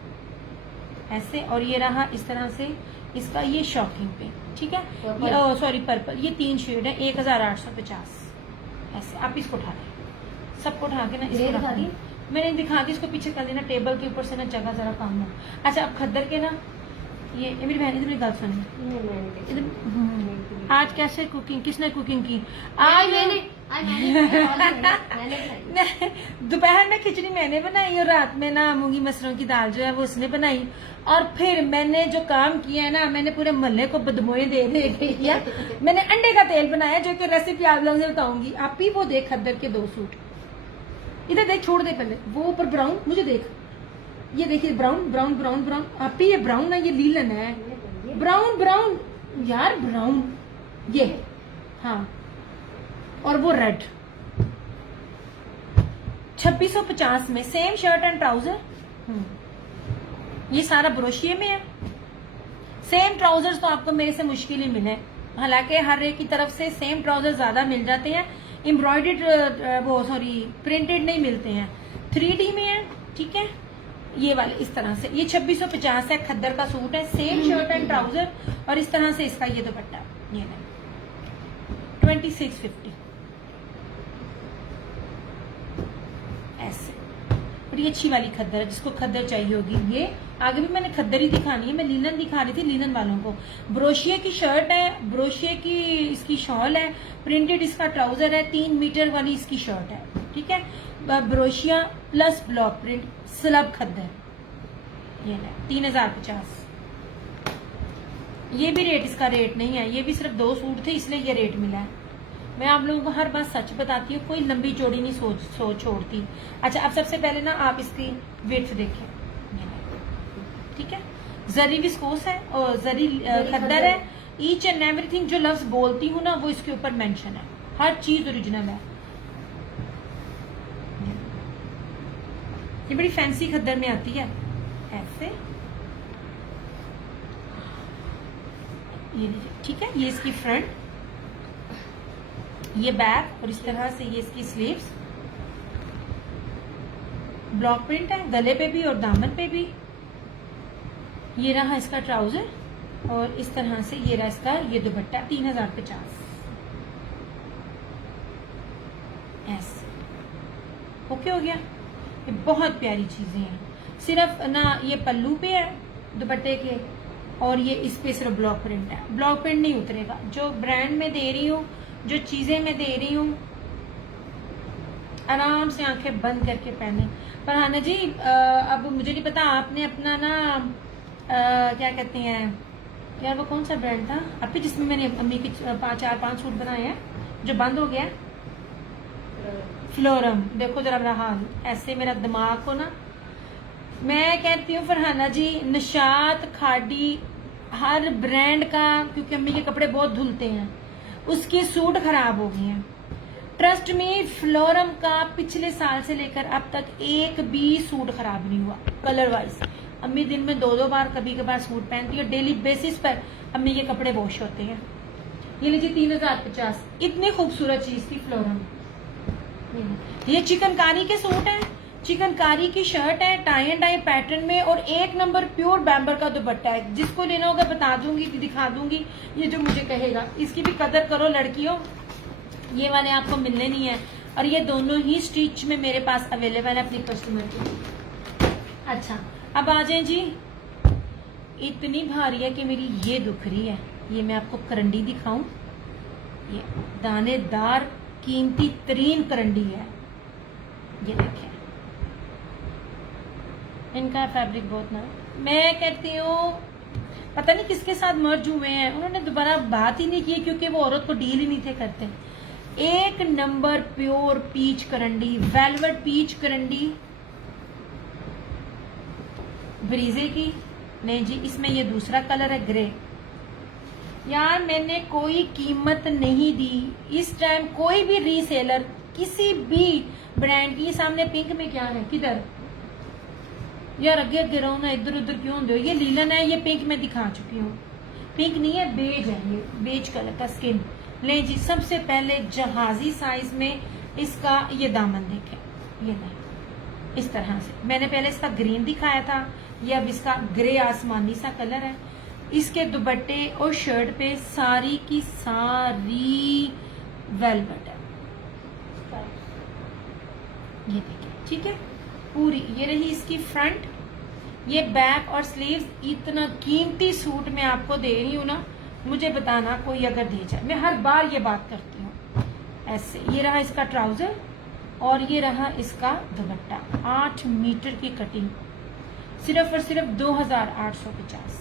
ऐसे, और ये रहा इस तरह से इसका ये शॉकिंग पे, ठीक है। ये सॉरी पर्पल, ये 3 शेड है, 1,850। ऐसे आप इसको उठा लें, सबको उठा के ना इसको रखा दी। मैंने दिखा दी, इसको पीछे कर देना, टेबल के ऊपर से ना जगह जरा कम हो। अच्छा, अब खद्दर के ना ये मेरी बहन इधर मेरी बात सुनिए। आज कैसे कुकिंग, किसने कुकिंग की? आज मैंने दोपहर में खिचड़ी मैंने बनाई, और रात में ना मूंगी मसरों की दाल जो है वो उसने बनाई। और फिर मैंने जो काम किया है ना, मैंने पूरे मोहल्ले को बदबोएं दे किया। मैंने अंडे का तेल बनाया, जो कि रेसिपी आप लोगों से बताऊंगी। आप ही वो देख खद्दर के 2 सूट, इधर देख, छोड़ दे पहले वो ऊपर ब्राउन, मुझे देख, ये देखिए ब्राउन ब्राउन ब्राउन ब्राउन। आप ही ये ब्राउन है, ये लीलन है, ब्राउन ब्राउन यार, ब्राउन ये, हाँ, और वो रेड, 2650 में सेम शर्ट एंड ट्राउजर। ये सारा ब्रोशिये में है। सेम ट्राउजर्स तो आपको मेरे से मुश्किल ही मिले, हालांकि हर एक की तरफ से सेम ट्राउजर ज्यादा मिल जाते हैं, एम्ब्रॉयडर्ड प्रिंटेड नहीं मिलते हैं। 3D में है, ठीक है। ये वाले इस तरह से, ये 2650 है, खद्दर का सूट है, सेम शर्ट एंड ट्राउजर, और इस तरह से इसका ये दुपट्टा, ये 2650 ऐसे। और ये अच्छी वाली खद्दर है, जिसको खद्दर चाहिए होगी। ये आगे भी मैंने खद्दर ही दिखानी है, मैं लीलन दिखा रही थी लीलन वालों को। ब्रोशिये की शर्ट है, ब्रोशिये की इसकी शॉल है, प्रिंटेड इसका ट्राउजर है, 3 मीटर वाली इसकी शर्ट है, ठीक है। ब्रोशिया प्लस ब्लॉक प्रिंट स्लब खद्दर, ये 3050। ये भी रेट, इसका रेट नहीं है, ये भी सिर्फ 2 सूट थे इसलिए ये रेट मिला है। मैं आप लोगों को हर बात सच बताती हूँ, कोई लंबी चौड़ी नहीं सोच छोड़ती। अच्छा, अब सबसे पहले ना आप इसकी विड्थ देखें, ठीक है। जरी विस्कोस है और जरी खद्दर है। ईच एंड एवरीथिंग जो लफ्ज बोलती हूँ ना वो इसके ऊपर मेंशन है, हर चीज ओरिजिनल है। ये बड़ी फैंसी खद्दर में आती है ऐसे, ये लीजिए, ठीक है। ये इसकी फ्रंट, ये बैक, और इस तरह से ये इसकी स्लीव्स। ब्लॉक प्रिंट है गले पे भी और दामन पे भी। ये रहा इसका ट्राउजर, और इस तरह से ये रहा इसका ये दुपट्टा 3050 ऐसे। ओके हो गया। ये बहुत प्यारी चीजें हैं, सिर्फ ना ये पल्लू पे है दुपट्टे के, और ये इस पे सिर्फ ब्लॉक प्रिंट है। ब्लॉक प्रिंट नहीं उतरेगा। जो ब्रांड में दे रही हूँ, जो चीजें मैं दे रही हूँ, आराम से आंखें बंद करके पहने। पर हाना जी अब मुझे नहीं पता, आपने अपना ना क्या कहते हैं यार, वो कौन सा ब्रांड था अभी जिसमें मैंने अम्मी के 4-5 सूट बनाए हैं जो बंद हो गया? फ्लोरम। देखो जरा मेरा हाल, ऐसे मेरा दिमाग को ना, मैं कहती हूँ फरहाना जी, निशात, खाड़ी, हर ब्रांड का, क्योंकि अम्मी के कपड़े बहुत धुलते हैं, उसके सूट खराब हो गए हैं। ट्रस्ट में फ्लोरम का पिछले साल से लेकर अब तक एक भी सूट खराब नहीं हुआ कलर वाइज। अम्मी दिन में 2-2 बार कभी कभार सूट पहनती है, डेली बेसिस पर अम्मी के कपड़े वॉश होते हैं। ये लीजिए 3050, इतनी खूबसूरत चीज थी फ्लोरम। ये चिकनकारी के सूट है, चिकनकारी की शर्ट है, टाई एंड डाई पैटर्न में, और 1 नंबर प्योर बैम्बर का दुपट्टा है। जिसको लेना होगा बता दूंगी, दिखा दूंगी, ये जो मुझे कहेगा। इसकी भी कदर करो लड़कियों, ये वाले आपको मिलने नहीं है, और ये दोनों ही स्टिच में मेरे पास अवेलेबल है अपनी कस्टमर के। अच्छा, अब आ जाए जी। इतनी भारी है कि मेरी ये दुख रही है। ये मैं आपको करंडी दिखाऊं, ये दानेदार कीमती तरीन करंडी है, ये देखें। इनका फैब्रिक बहुत ना, मैं कहती हूँ पता नहीं किसके साथ मर्ज हुए हैं, उन्होंने दोबारा बात ही नहीं की, क्योंकि वो औरत को डील ही नहीं थे करते। 1 number pure peach karandi, velvet peach karandi, ब्रीजे की। नहीं जी, इसमें ये दूसरा कलर है ग्रे। यार मैंने कोई कीमत नहीं दी इस टाइम, कोई भी रीसेलर किसी भी ब्रांड की। सामने पिंक में क्या है, किधर यार, अगे अगे रहो ना, इधर उधर क्यों दो। ये लीलन है, ये पिंक में दिखा चुकी हूँ। पिंक नहीं है, बेज है, ये बेज कलर का स्किन। ले जी, सबसे पहले जहाजी साइज में इसका ये दामन देखें, ये नहीं, इस तरह से। मैंने पहले इसका ग्रीन दिखाया था, ये अब इसका ग्रे आसमानी सा कलर है। इसके दुपट्टे और शर्ट पे सारी की सारी वेलवेट है, ये देखिए, ठीक है पूरी। ये रही इसकी फ्रंट, ये बैक और स्लीव्स। इतना कीमती सूट मैं आपको दे रही हूँ ना, मुझे बताना कोई अगर दे जाए। मैं हर बार ये बात करती हूँ ऐसे। ये रहा इसका ट्राउजर, और ये रहा इसका दुपट्टा। 8 मीटर की कटिंग, सिर्फ और सिर्फ 2850।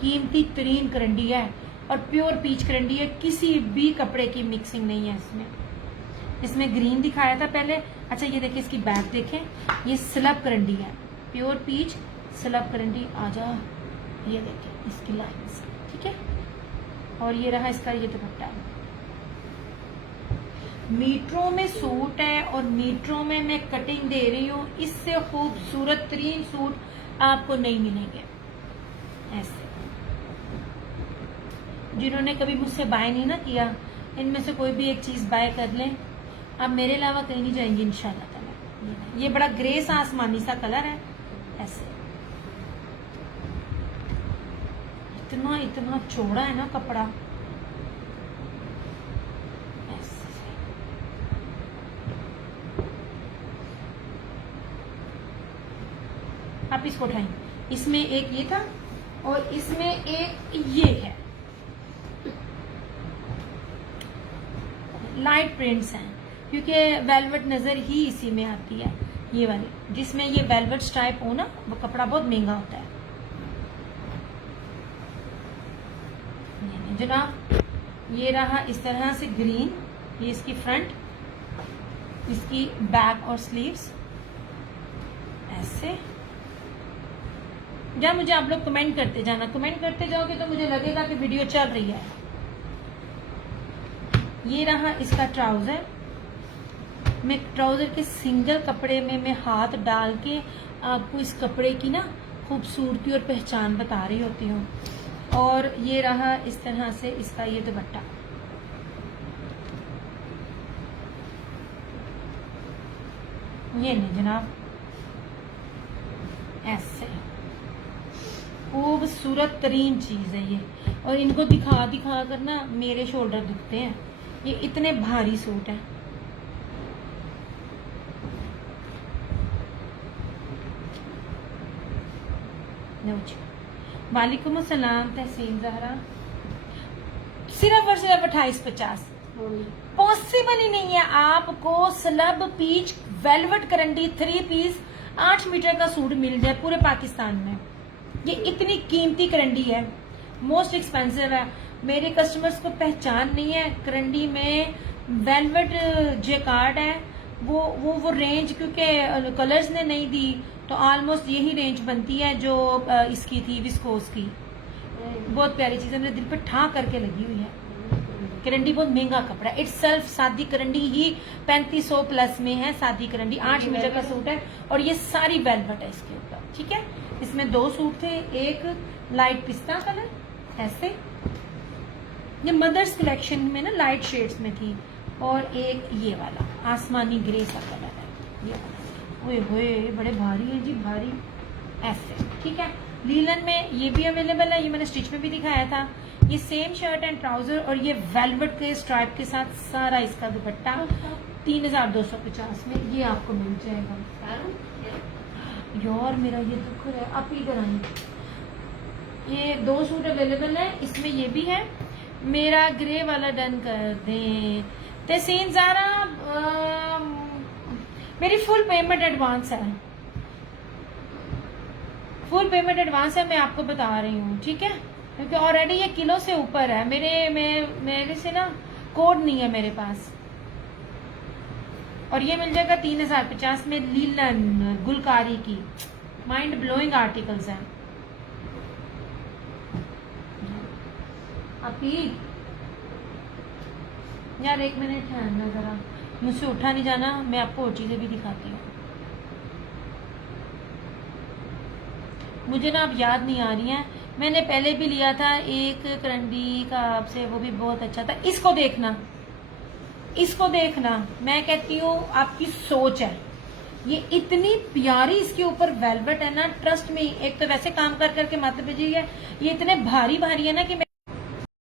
कीमती तरीन करंडी है, और प्योर पीच करंडी है, किसी भी कपड़े की मिक्सिंग नहीं है इसमें। इसमें ग्रीन दिखाया था पहले। अच्छा, ये देखिए इसकी बैक देखें, ये स्लब करंडी है, प्योर पीच स्लब करंडी। आजा, ये देखें इसकी लाइंस, ठीक है। और ये रहा इसका ये दुपट्टा। मीटरों में सूट है और मीटरों में मैं कटिंग दे रही हूँ। इससे खूबसूरत तरीन सूट आपको नहीं मिलेंगे। ऐसे जिन्होंने कभी मुझसे बाय नहीं ना किया, इनमें से कोई भी एक चीज बाय कर लें, आप मेरे अलावा कहीं नहीं जाएंगे इंशाल्लाह ताला। ये बड़ा ग्रे सा आसमानी सा कलर है। ऐसे इतना इतना चौड़ा है ना कपड़ा। ऐसे आप इसको उठाएं। इसमें एक ये था और इसमें एक ये है। लाइट प्रिंट्स हैं क्योंकि वेलवेट नजर ही इसी में आती है। ये वाली जिसमें ये वेलवेट स्ट्राइप हो ना, वो कपड़ा बहुत महंगा होता है। ये जनाब, ये रहा इस तरह से ग्रीन। ये इसकी फ्रंट, इसकी बैक और स्लीव्स। ऐसे जब मुझे आप लोग कमेंट करते जाना, कमेंट करते जाओगे तो मुझे लगेगा कि वीडियो चल रही है। ये रहा इसका ट्राउजर। मैं ट्राउजर के सिंगल कपड़े में मैं हाथ डाल के आपको इस कपड़े की ना खूबसूरती और पहचान बता रही होती हूँ। और ये रहा इस तरह से इसका ये दुपट्टा। ये नहीं जनाब, ऐसे खूबसूरत तरीन चीज है ये। और इनको दिखा दिखा कर ना मेरे शोल्डर दुखते हैं। ये इतने भारी सूट है। वालेकुम अस्सलाम तहसीन जहरा। सिर्फ और सिर्फ 2850। पॉसिबल ही नहीं है आपको slub peach velvet karandi 3 piece 8 metre का सूट मिल जाए पूरे पाकिस्तान में। ये इतनी कीमती करंडी है, मोस्ट एक्सपेंसिव है। मेरे कस्टमर्स को पहचान नहीं है करंडी में। वेलवेट जेकार्ड है वो रेंज, क्योंकि कलर्स ने नहीं दी तो ऑलमोस्ट यही रेंज बनती है जो इसकी थी विस्कोस की। बहुत प्यारी चीज है, मेरे दिल पे ठा करके लगी हुई है। करंडी बहुत महंगा कपड़ा है। इट्स सेल्फ सादी करंडी ही 3500 प्लस में है। सादी करंडी 8 मीटर का सूट है और ये सारी वेलवेट है इसके ऊपर। ठीक है, इसमें 2 सूट थे, एक लाइट पिस्ता कलर ऐसे, ये मदर्स कलेक्शन में ना लाइट शेड्स में थी, और एक ये वाला आसमानी ग्रे सा कलर है ये वाला। ओए होए बड़े भारी है जी, भारी ऐसे। ठीक है, लीलन में ये भी अवेलेबल है, ये मैंने स्टिच में भी दिखाया था। ये सेम शर्ट एंड ट्राउजर और ये वेलवेट के स्ट्राइप के साथ सारा इसका दुपट्टा 3250 में ये आपको मिल जाएगा। यार मेरा ये दुख है, आप इधर आइए। ये 2 सूट अवेलेबल है, इसमें ये भी है। मेरा ग्रे वाला डन कर दें। तहसीन ज़ारा, मेरी फुल पेमेंट एडवांस है, फुल पेमेंट एडवांस है, मैं आपको बता रही हूँ। ठीक है, क्योंकि ऑलरेडी ये किलो से ऊपर है। मेरे से ना कोड नहीं है मेरे पास। और ये मिल जाएगा 3050 में। लीलन गुलकारी की माइंड ब्लोइंग आर्टिकल्स हैं। अपी यार 1 मिनट ठहरना जरा, मुझसे उठा नहीं जाना, मैं आपको और चीजें भी दिखाती हूँ। मुझे ना अब याद नहीं आ रही हैं। मैंने पहले भी लिया था एक करंडी का आपसे, वो भी बहुत अच्छा था। इसको देखना, इसको देखना, मैं कहती हूँ आपकी सोच है। ये इतनी प्यारी इसके ऊपर वेलवेट है ना, ट्रस्ट में। एक तो वैसे काम कर करके मतलब ये इतने भारी भारी है ना कि